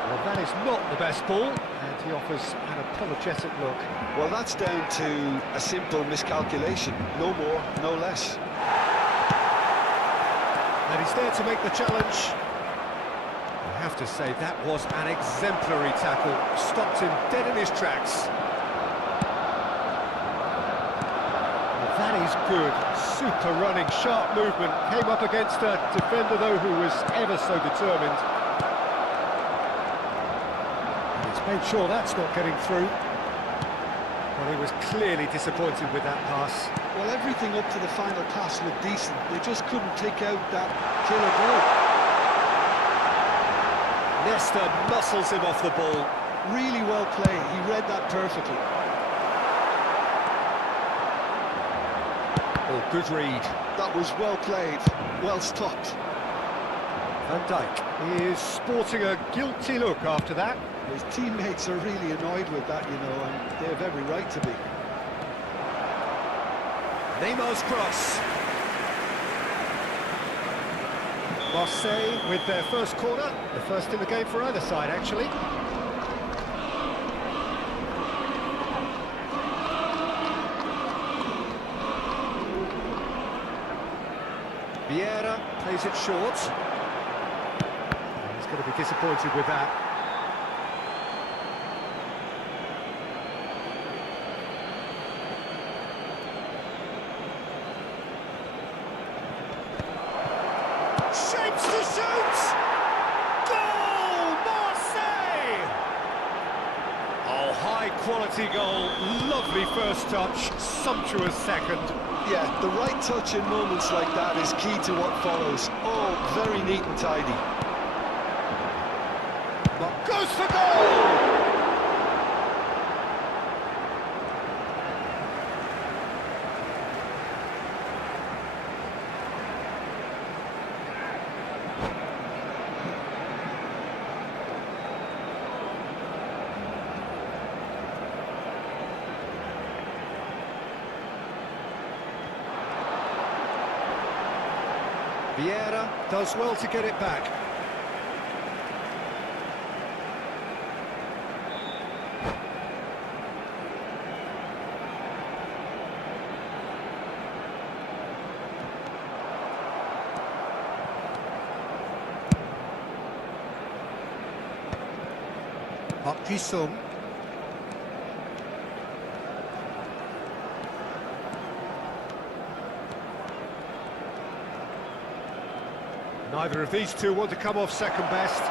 Well, that is not the best ball, and he offers an apologetic look. Well, that's down to a simple miscalculation, no more, no less. And he's there to make the challenge. I have to say, that was an exemplary tackle. Stopped him dead in his tracks. Well, that is good. Super running, sharp movement. Came up against a defender, though, who was ever so determined. And he's made sure that's not getting through. Well, he was clearly disappointed with that pass. Well, everything up to the final pass looked decent. They just couldn't take out that killer goal. Nesta muscles him off the ball. Really well played. He read that perfectly. Oh, good read. That was well played, well stopped. Van Dijk is sporting a guilty look after that. His teammates are really annoyed with that, you know, and they have every right to be. Neymar's cross. Marseille with their first corner, the first in the game for either side, actually. Vieira plays it short. He's going to be disappointed with that. Shapes to shoot! Goal! Marseille! Oh, high-quality goal. Lovely first touch, sumptuous second. Yeah, the right touch in moments like that is key to what follows. Oh, very neat and tidy. Goes for goal! Vieira does well to get it back. Park Ji-sung. Neither of these two want to come off second best.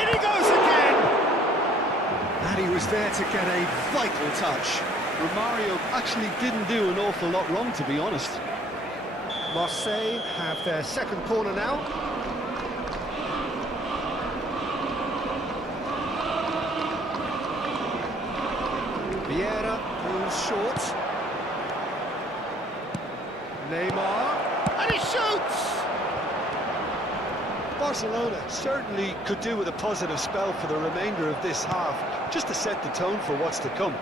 In he goes again! And he was there to get a vital touch. Romario actually didn't do an awful lot wrong, to be honest. Marseille have their second corner now. Vieira moves short. Neymar, and he shoots! Barcelona certainly could do with a positive spell for the remainder of this half, just to set the tone for what's to come.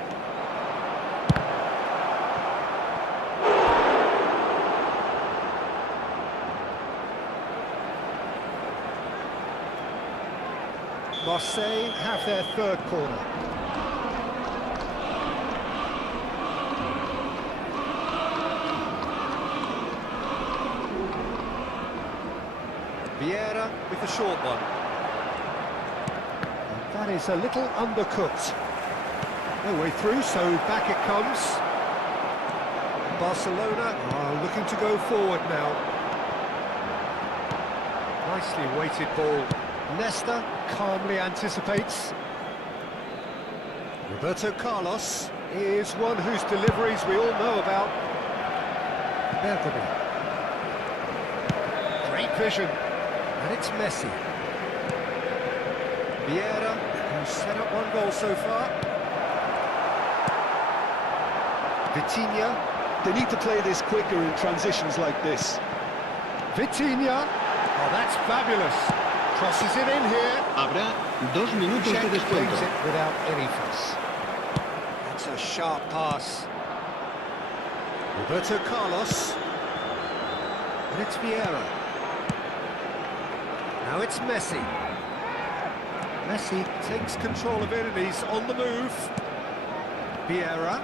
Marseille have their third corner. Vieira with the short one. And that is a little undercooked. No way through, so back it comes. Barcelona are looking to go forward now. Nicely weighted ball. Nesta calmly anticipates. Roberto Carlos is one whose deliveries we all know about. Bergami. Great vision. And it's Messi. Vieira, who's set up one goal so far. Vitinha. They need to play this quicker in transitions like this. Vitinha. Oh, that's fabulous. Crosses it in here. Habrá 2 minutos de Check descuento. plays it without any fuss. That's a sharp pass. Roberto Carlos. And it's Vieira. Now it's Messi. Messi takes control of it and he's on the move. Vieira.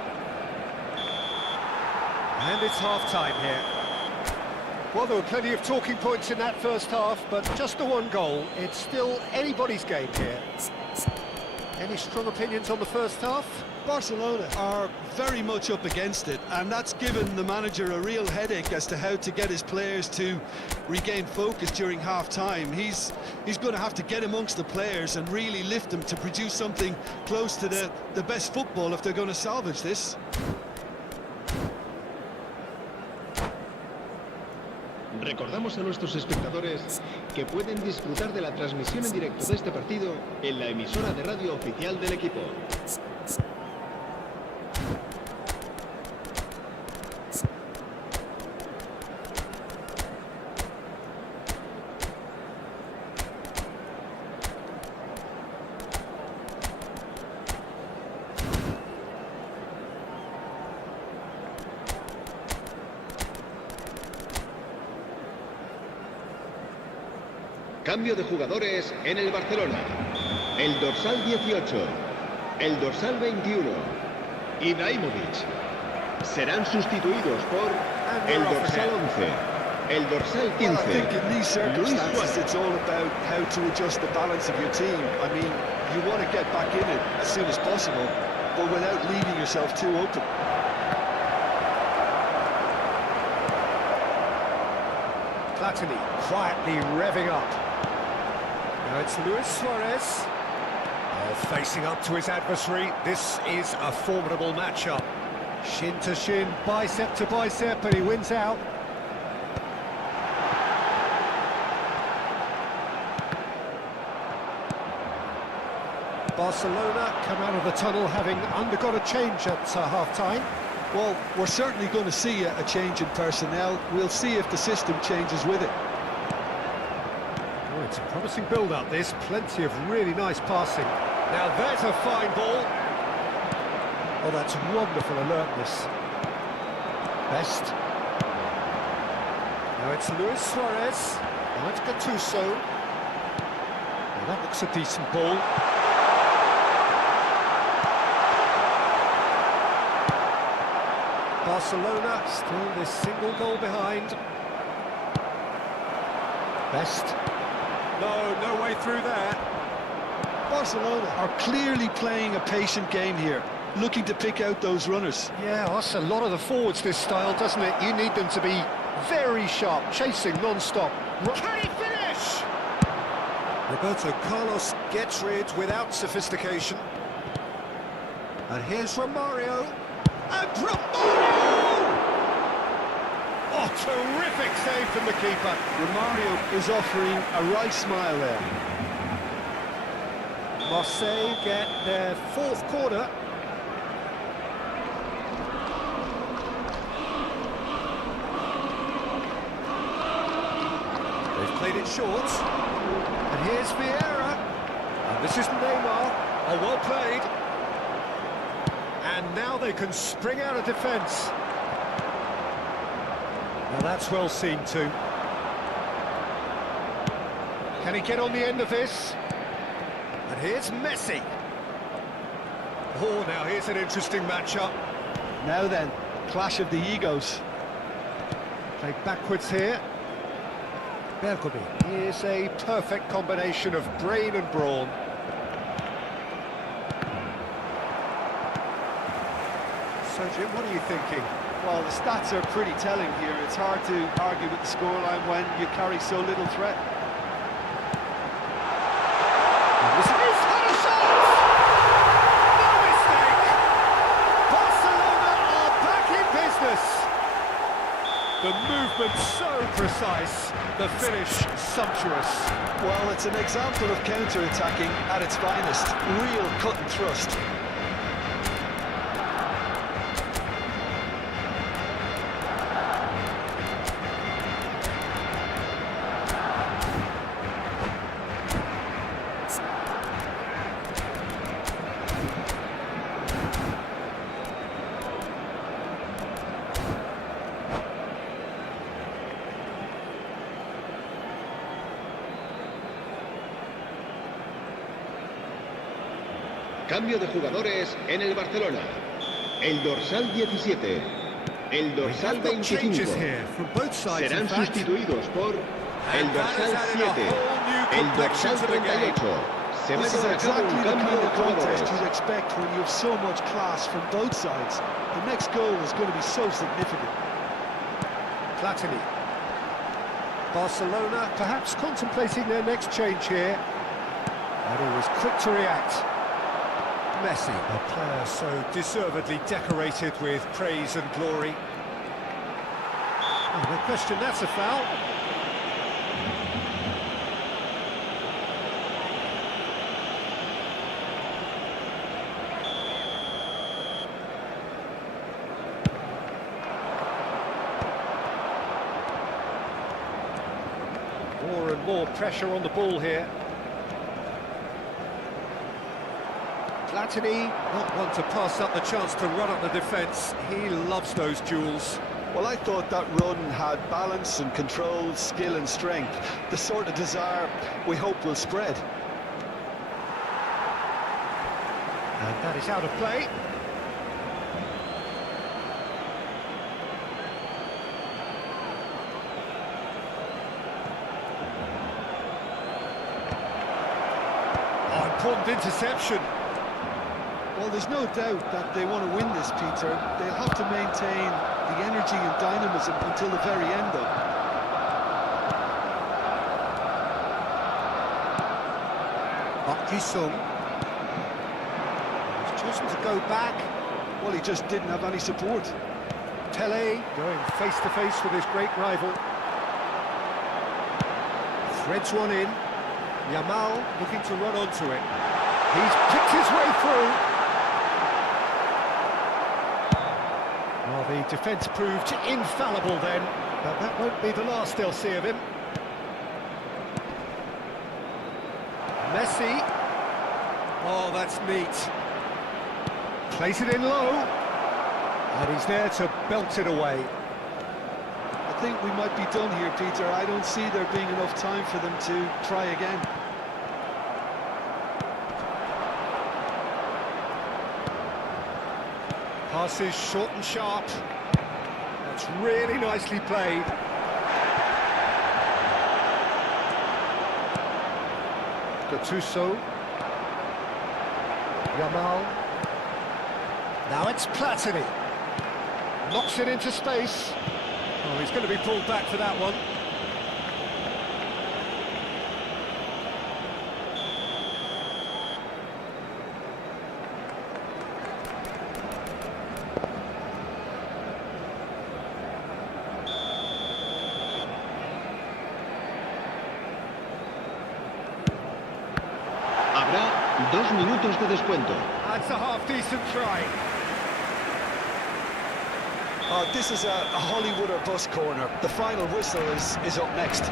And it's half-time here. Well, there were plenty of talking points in that first half, but just the one goal. It's still anybody's game here. Any strong opinions on the first half? Barcelona are very much up against it, and that's given the manager a real headache as to how to get his players to regain focus during half-time. He's going to have to get amongst the players and really lift them to produce something close to the best football if they're going to salvage this. Recordamos a nuestros espectadores que pueden disfrutar de la transmisión en directo de este partido en la emisora de radio oficial del equipo. Cambio de jugadores en el Barcelona. El dorsal 18, el dorsal 21, Ibrahimovic. Serán sustituidos por el dorsal 11, el dorsal 15, Well, I think in these Luis circumstances Suárez. it's all about how to adjust the balance of your team. I mean, you want to get back in it as soon as possible, but without leaving yourself too open. Platini quietly revving up. Now it's Luis Suarez. Oh, facing up to his adversary. This is a formidable matchup. Shin to shin, bicep to bicep, and he wins out. Barcelona come out of the tunnel having undergone a change at half-time. Well, we're certainly going to see a change in personnel. We'll see if the system changes with it. Oh, it's a promising build-up, this. Plenty of really nice passing. Now there's a fine ball. Oh, that's wonderful alertness. Best. Now it's Luis Suarez. Now it's Gattuso. Well, that looks a decent ball. Barcelona still this single goal behind. Best. No way through there. Barcelona are clearly playing a patient game here, looking to pick out those runners. Yeah, that's a lot of the forwards, this style, doesn't it? You need them to be very sharp, chasing non-stop. Can he finish? Roberto Carlos gets rid without sophistication. And here's Romario. And Romario! Oh, terrific save from the keeper. Romario is offering a right smile there. Marseille get their fourth corner. They've played it short. And here's Vieira. And this is Neymar. Oh, well played. And now they can spring out of defence. Now that's well seen too. Can he get on the end of this? And here's Messi. Oh, now here's an interesting matchup. Now then, clash of the egos. Played backwards here. Berkobi. Here's a perfect combination of brain and brawn. So, Jim, what are you thinking? Well, the stats are pretty telling here. It's hard to argue with the scoreline when you carry so little threat. This is had a shot! No mistake! Barcelona are back in business! The movement so precise, the finish sumptuous. Well, it's an example of counter-attacking at its finest. Real cut and thrust. Cambio de jugadores en el Barcelona. El dorsal 17, el dorsal Got changes 25 here from both sides, serán in fact. sustituidos por el And that has dorsal added a 7, whole new el complexion dorsal to the game. 38. Se va a This is llevar a cabo exactly un the cambio kind de of contest jugadores. you'd expect when you have so much class from both sides. The next goal is going to be so significant. Platini. Barcelona perhaps contemplating their next change here. And he was quick to react. Messi, a player so deservedly decorated with praise and glory. Oh, no question, that's a foul. More and more pressure on the ball here. Platini, not one to pass up the chance to run up the defence. He loves those duels. Well, I thought that run had balance and control, skill and strength. The sort of desire we hope will spread. And that is out of play. Oh, important interception. Well, there's no doubt that they want to win this, Peter. They'll have to maintain the energy and dynamism until the very end, though. Park Ji-sung. He's chosen to go back. Well, he just didn't have any support. Tele going face-to-face with his great rival. Threads one in. Yamal looking to run onto it. He's picked his way through. Well, the defence proved infallible then, but that won't be the last they'll see of him. Messi. Oh, that's neat. Plays it in low. And he's there to belt it away. I think we might be done here, Peter. I don't see there being enough time for them to try again. Passes short and sharp. That's really nicely played. Gattuso. Yamal. Now it's Platini. Knocks it into space. Oh, he's going to be pulled back for that one. Habrá 2 minutos de descuento. That's a half-decent try. This is a Hollywood or bust corner. The final whistle is up next.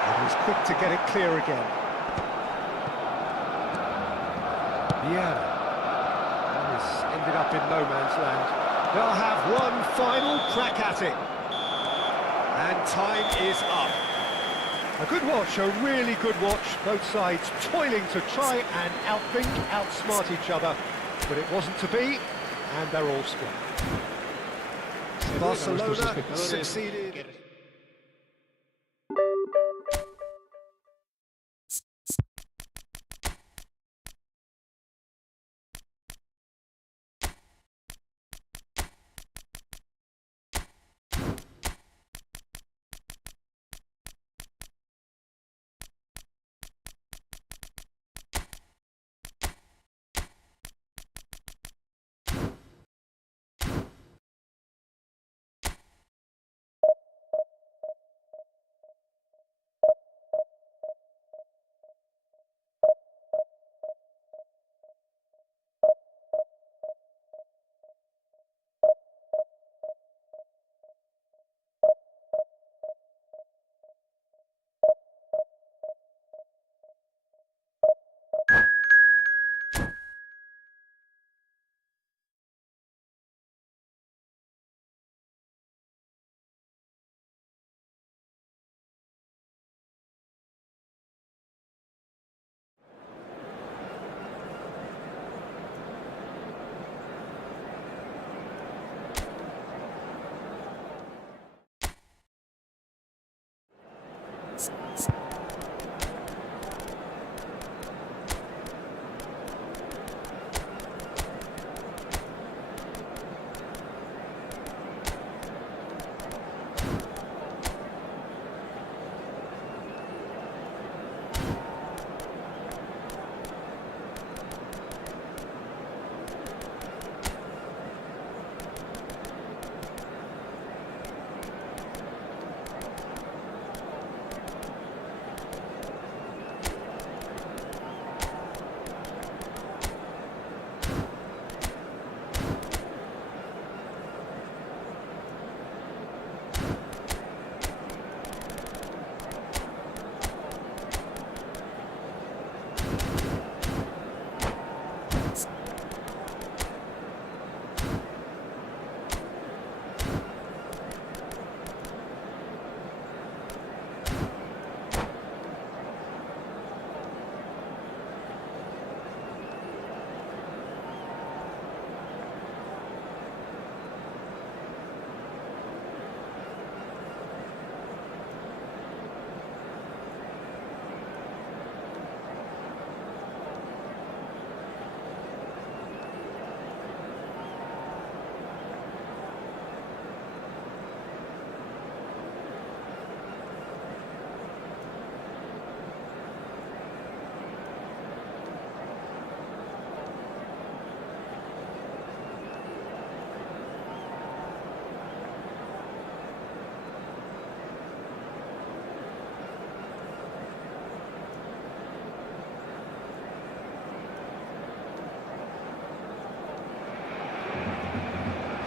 And he's quick to get it clear again. Yeah. This ended up in no man's land. They'll have one final crack at it. And time is up. A good watch, a really good watch. Both sides toiling to try and outthink, outsmart each other. But it wasn't to be, and they're all square. Barcelona succeeded.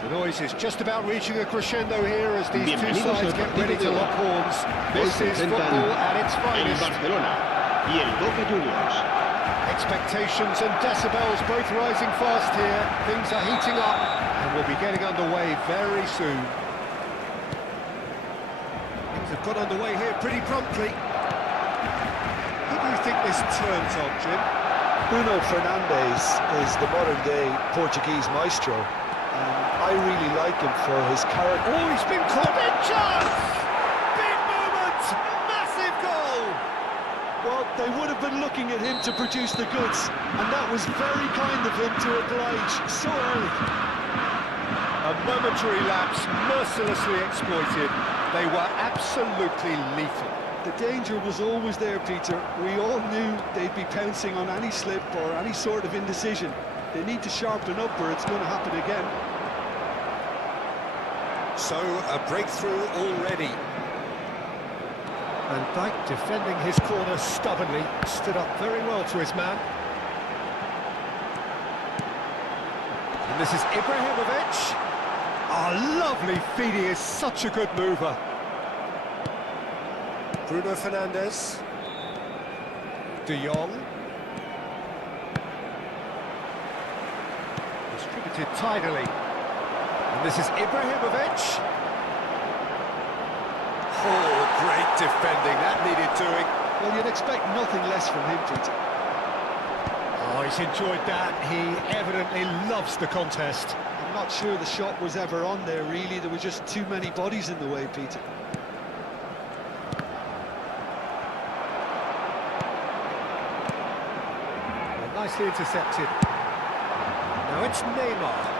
The noise is just about reaching a crescendo here as these two sides get ready to lock horns. This is football at its El finest. Barcelona y el Boca Juniors. Expectations and decibels both rising fast here. Things are heating up and we'll be getting underway very soon. Things have got underway here pretty promptly. Who do you think this turns on, Jim? Bruno Fernandes is the modern-day Portuguese maestro. I really like him for his character. Oh, he's been caught. Big chance! Big moment! Massive goal! Well, they would have been looking at him to produce the goods, and that was very kind of him to oblige so early. A momentary lapse, mercilessly exploited. They were absolutely lethal. The danger was always there, Peter. We all knew they'd be pouncing on any slip or any sort of indecision. They need to sharpen up or it's going to happen again. So, a breakthrough already. And Dyke defending his corner stubbornly, stood up very well to his man. And this is Ibrahimovic. Oh, lovely feed, he is such a good mover. Bruno Fernandes. De Jong. Distributed tidily. And this is Ibrahimovic. Oh, great defending. That needed doing. Well, you'd expect nothing less from him, Peter. Oh, he's enjoyed that. He evidently loves the contest. I'm not sure the shot was ever on there, really. There were just too many bodies in the way, Peter. Well, nicely intercepted. Now it's Neymar.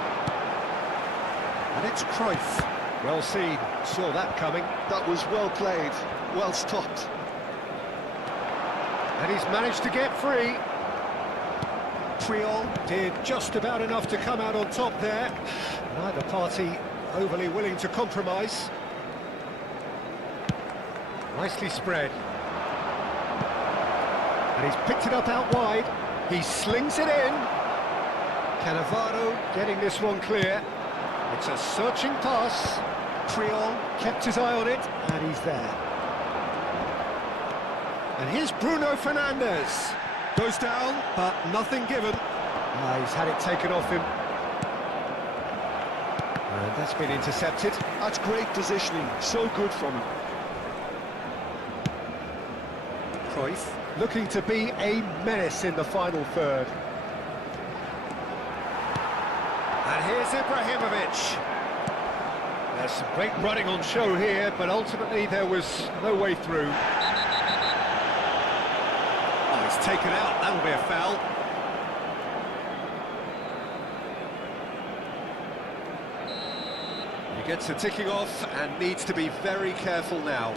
And it's Cruyff. Well seen. Saw that coming. That was well played, well stopped. And he's managed to get free. Triol did just about enough to come out on top there. Neither party overly willing to compromise. Nicely spread. And he's picked it up out wide. He slings it in. Cannavaro getting this one clear. It's a searching pass. Triol kept his eye on it, and he's there. And here's Bruno Fernandes. Goes down, but nothing given. He's had it taken off him. And that's been intercepted. That's great positioning, so good from him. Cruyff looking to be a menace in the final third. And here's Ibrahimovic. There's some great running on show here, but ultimately there was no way through. Oh, he's taken out. That'll be a foul. He gets the ticking off and needs to be very careful now.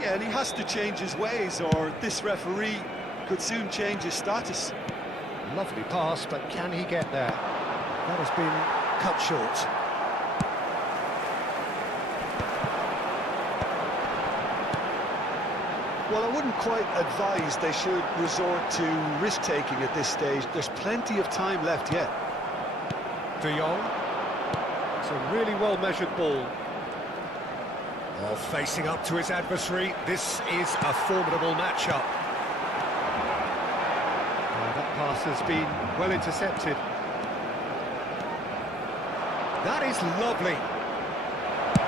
Yeah, and he has to change his ways, or this referee could soon change his status. Lovely pass, but can he get there? That has been cut short. Well, I wouldn't quite advise they should resort to risk-taking at this stage. There's plenty of time left yet. De Jong. It's a really well-measured ball. Oh, facing up to his adversary, this is a formidable matchup. That pass has been well intercepted. That is lovely.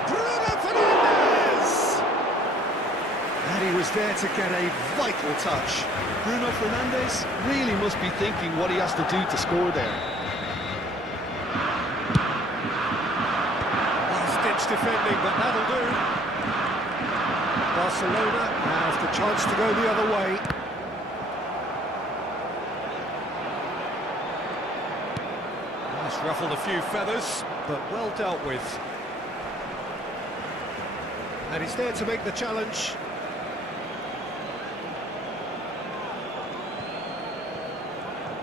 Bruno Fernandes! And he was there to get a vital touch. Bruno Fernandes really must be thinking what he has to do to score there. Last-ditch defending, but that'll do. Barcelona have the chance to go the other way. Nice, ruffled a few feathers, but well dealt with. And he's there to make the challenge.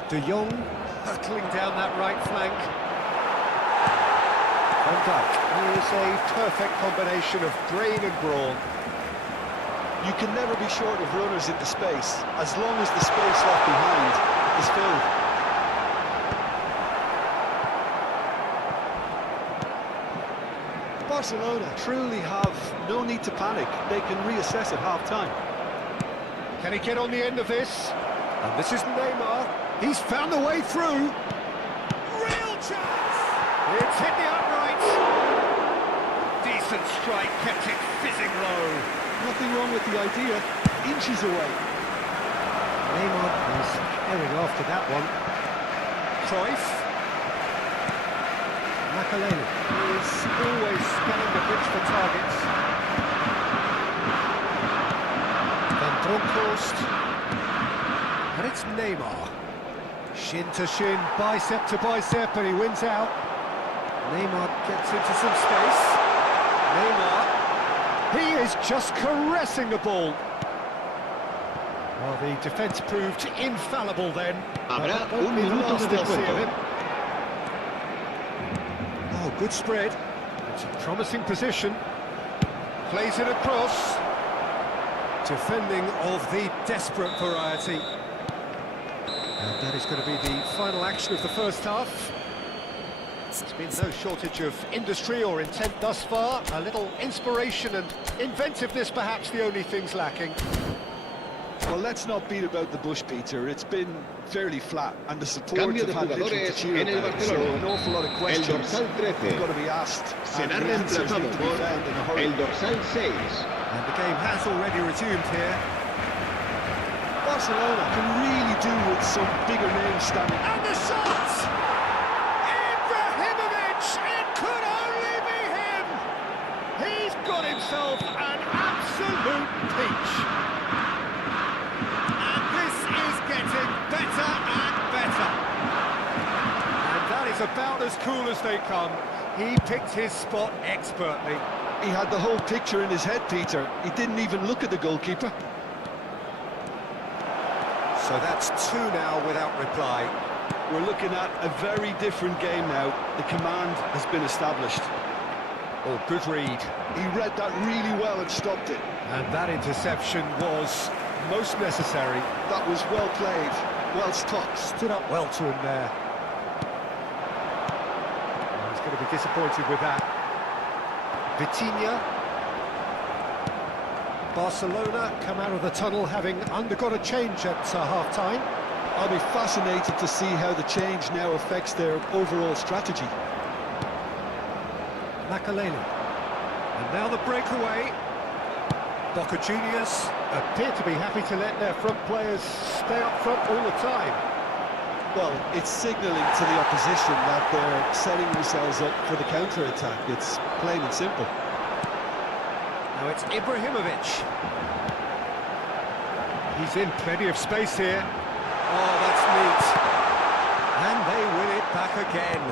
De Jong hurtling down that right flank. Van Dijk is a perfect combination of brain and brawn. You can never be short of runners into space, as long as the space left behind is filled. Barcelona truly have no need to panic. They can reassess at half-time. Can he get on the end of this? And this is Neymar. He's found a way through. Real chance! It's hit the upright. Decent strike, kept it fizzing low. Nothing wrong with the idea. Inches away. Neymar is herring after that one. Cruyff. Makaleli is always scanning the pitch for targets. Van Bronckhorst. And it's Neymar. Shin to shin, bicep to bicep, and he wins out. Neymar gets into some space. Neymar. He is just caressing the ball. Well, the defence proved infallible then. Habrá That won't un be the minuto last de they'll see of descuento. him. Oh, good spread. It's a promising position. Plays it across. Defending of the desperate variety. And that is going to be the final action of the first half. There's been no shortage of industry or intent thus far. A little inspiration and inventiveness, perhaps the only things lacking. Well, let's not beat about the bush, Peter. It's been fairly flat, and the support Cambio have de had little to jugadores cheer en el about. So Barcelona. an awful lot of El questions dorsal 13 have got to be asked, and será the answers reemplazado need to be por found in a hurry. el dorsal 6. And the game has already resumed here. Barcelona can really do with some bigger names standing. And the shot! Ibrahimovic! It could only be him! He's got himself an absolute peach. And this is getting better and better. And that is about as cool as they come. He picked his spot expertly. He had the whole picture in his head, Peter. He didn't even look at the goalkeeper. So that's two now without reply. We're looking at a very different game now. The command has been established. Oh, good read. He read that really well and stopped it. And that interception was most necessary. That was well played, well stopped. Stood up well to him there. He's going to be disappointed with that. Vitinha. Barcelona come out of the tunnel having undergone a change at half-time. I'll be fascinated to see how the change now affects their overall strategy. Makaleli. And now the breakaway. Boca Juniors appear to be happy to let their front players stay up front all the time. Well, it's signalling to the opposition that they're setting themselves up for the counter-attack. It's plain and simple. Now it's Ibrahimovic. He's in plenty of space here. Oh, that's neat. And they win it back again.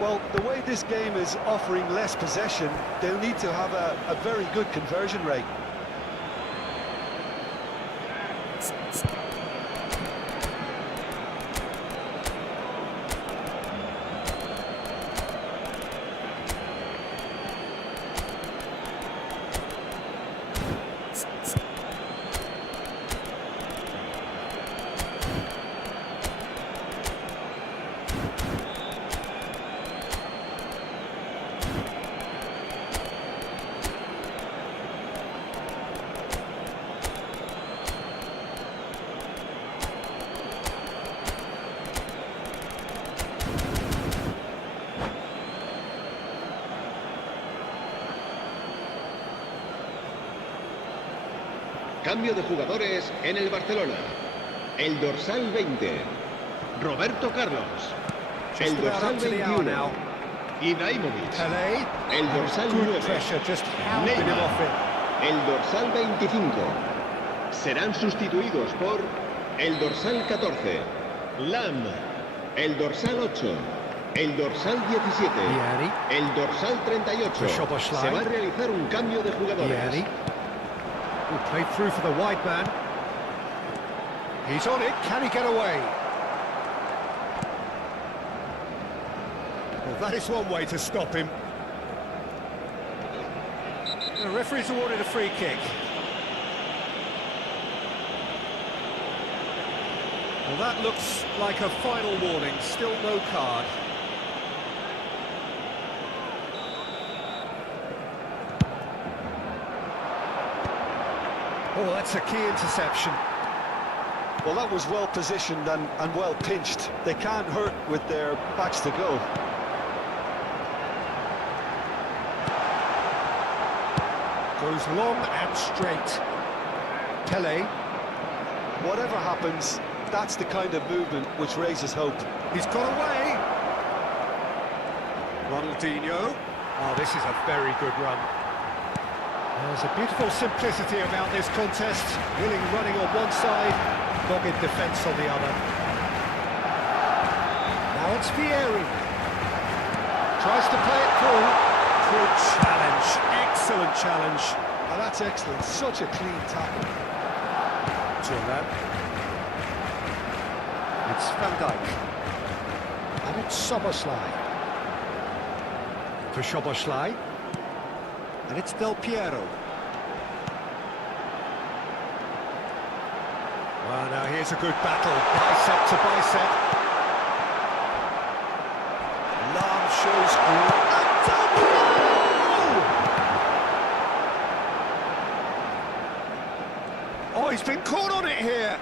Well, the way this game is offering less possession, they'll need to have a very good conversion rate. Cambio de jugadores en el Barcelona. El dorsal 20, Roberto Carlos. El Just about dorsal up to the hour 21, now. Ibrahimovic. Pelé. El dorsal Good 9, pressure, just hounding him Neymar. off it. El dorsal 25. Serán sustituidos por el dorsal 14, Lam. El dorsal 8. El dorsal 17. Vianney. El dorsal 38. Szoboszlai. Se va a realizar un cambio de jugadores. Vianney. Who played through for the wide man. He's on it. Can he get away? Well, that is one way to stop him. The referee's awarded a free kick. Well, that looks like a final warning. Still no card. Oh, that's a key interception. Well, that was well positioned and well pinched. They can't hurt with their backs to go. Goes long and straight. Pelé. Whatever happens, that's the kind of movement which raises hope. He's got away. Ronaldinho. Oh, this is a very good run. There's a beautiful simplicity about this contest. Willing running on one side, dogged defence on the other. Now it's Vieri. Tries to play it through. Good challenge. Excellent challenge. Oh, that's excellent. Such a clean tackle. Jordan. It's Van Dijk. And it's Szoboszlai. For Szoboszlai. And it's Del Piero. Well, now here's a good battle. Bicep to bicep. Lam shows great. And Del Piero! he's been caught on it here.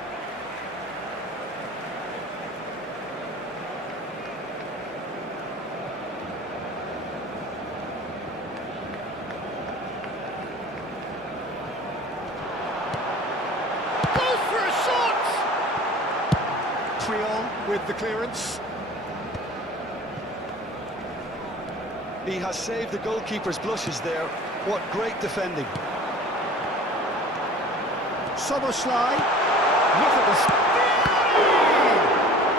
Goes for a shot! Triol with the clearance. He has saved the goalkeeper's blushes there. What great defending. Soboslai. Look at the speed!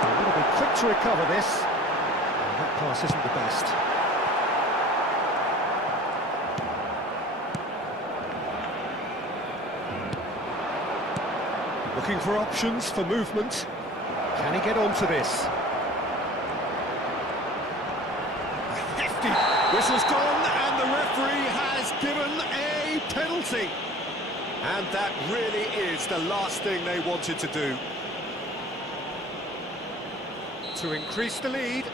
A little bit quick to recover this. And that pass isn't the best. Looking for options for movement. Can he get onto this? Hefty. Whistle's gone, and the referee has given a penalty. And that really is the last thing they wanted to do. To increase the lead.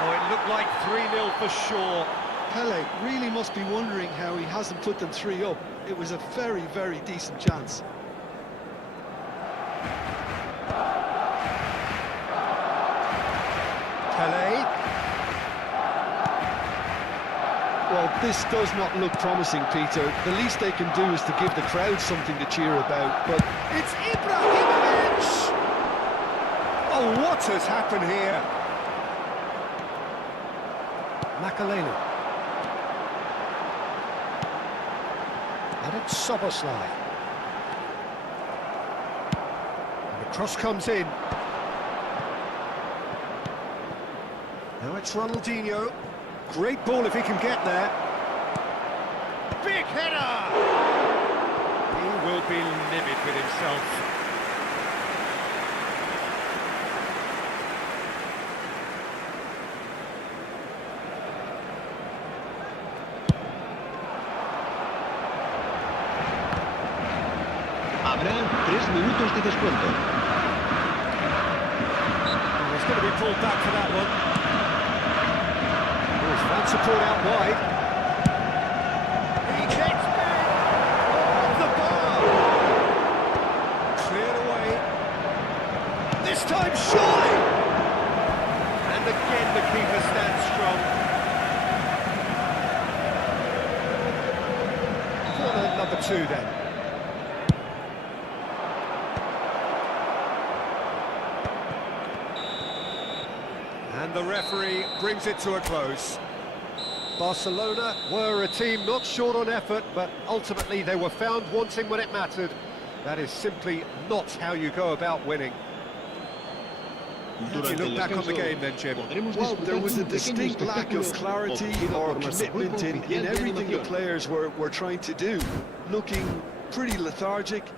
Oh, it looked like 3-0 for sure. Pele really must be wondering how he hasn't put them 3 up. It was a very, very decent chance. Pele. Well, this does not look promising, Peter. The least they can do is to give the crowd something to cheer about, but... It's Ibrahimovic! Oh, what has happened here? Makalelu. And it's Soboslai. And the cross comes in. Now it's Ronaldinho. Great ball if he can get there. Big header! He will be livid with himself. Habrá 3 minutos de descuento. Oh, he's going to be pulled back for that one. Oh, fan support out wide. He gets back off the bar. Cleared away. This time, surely. And again, the keeper stands strong. Corner number 2 then. And the referee brings it to a close. Barcelona were a team not short on effort, but ultimately they were found wanting when it mattered. That is simply not how you go about winning. How do you look back on the game then, Jim? Well, there was a distinct lack of clarity or commitment in everything the players were trying to do. Looking pretty lethargic,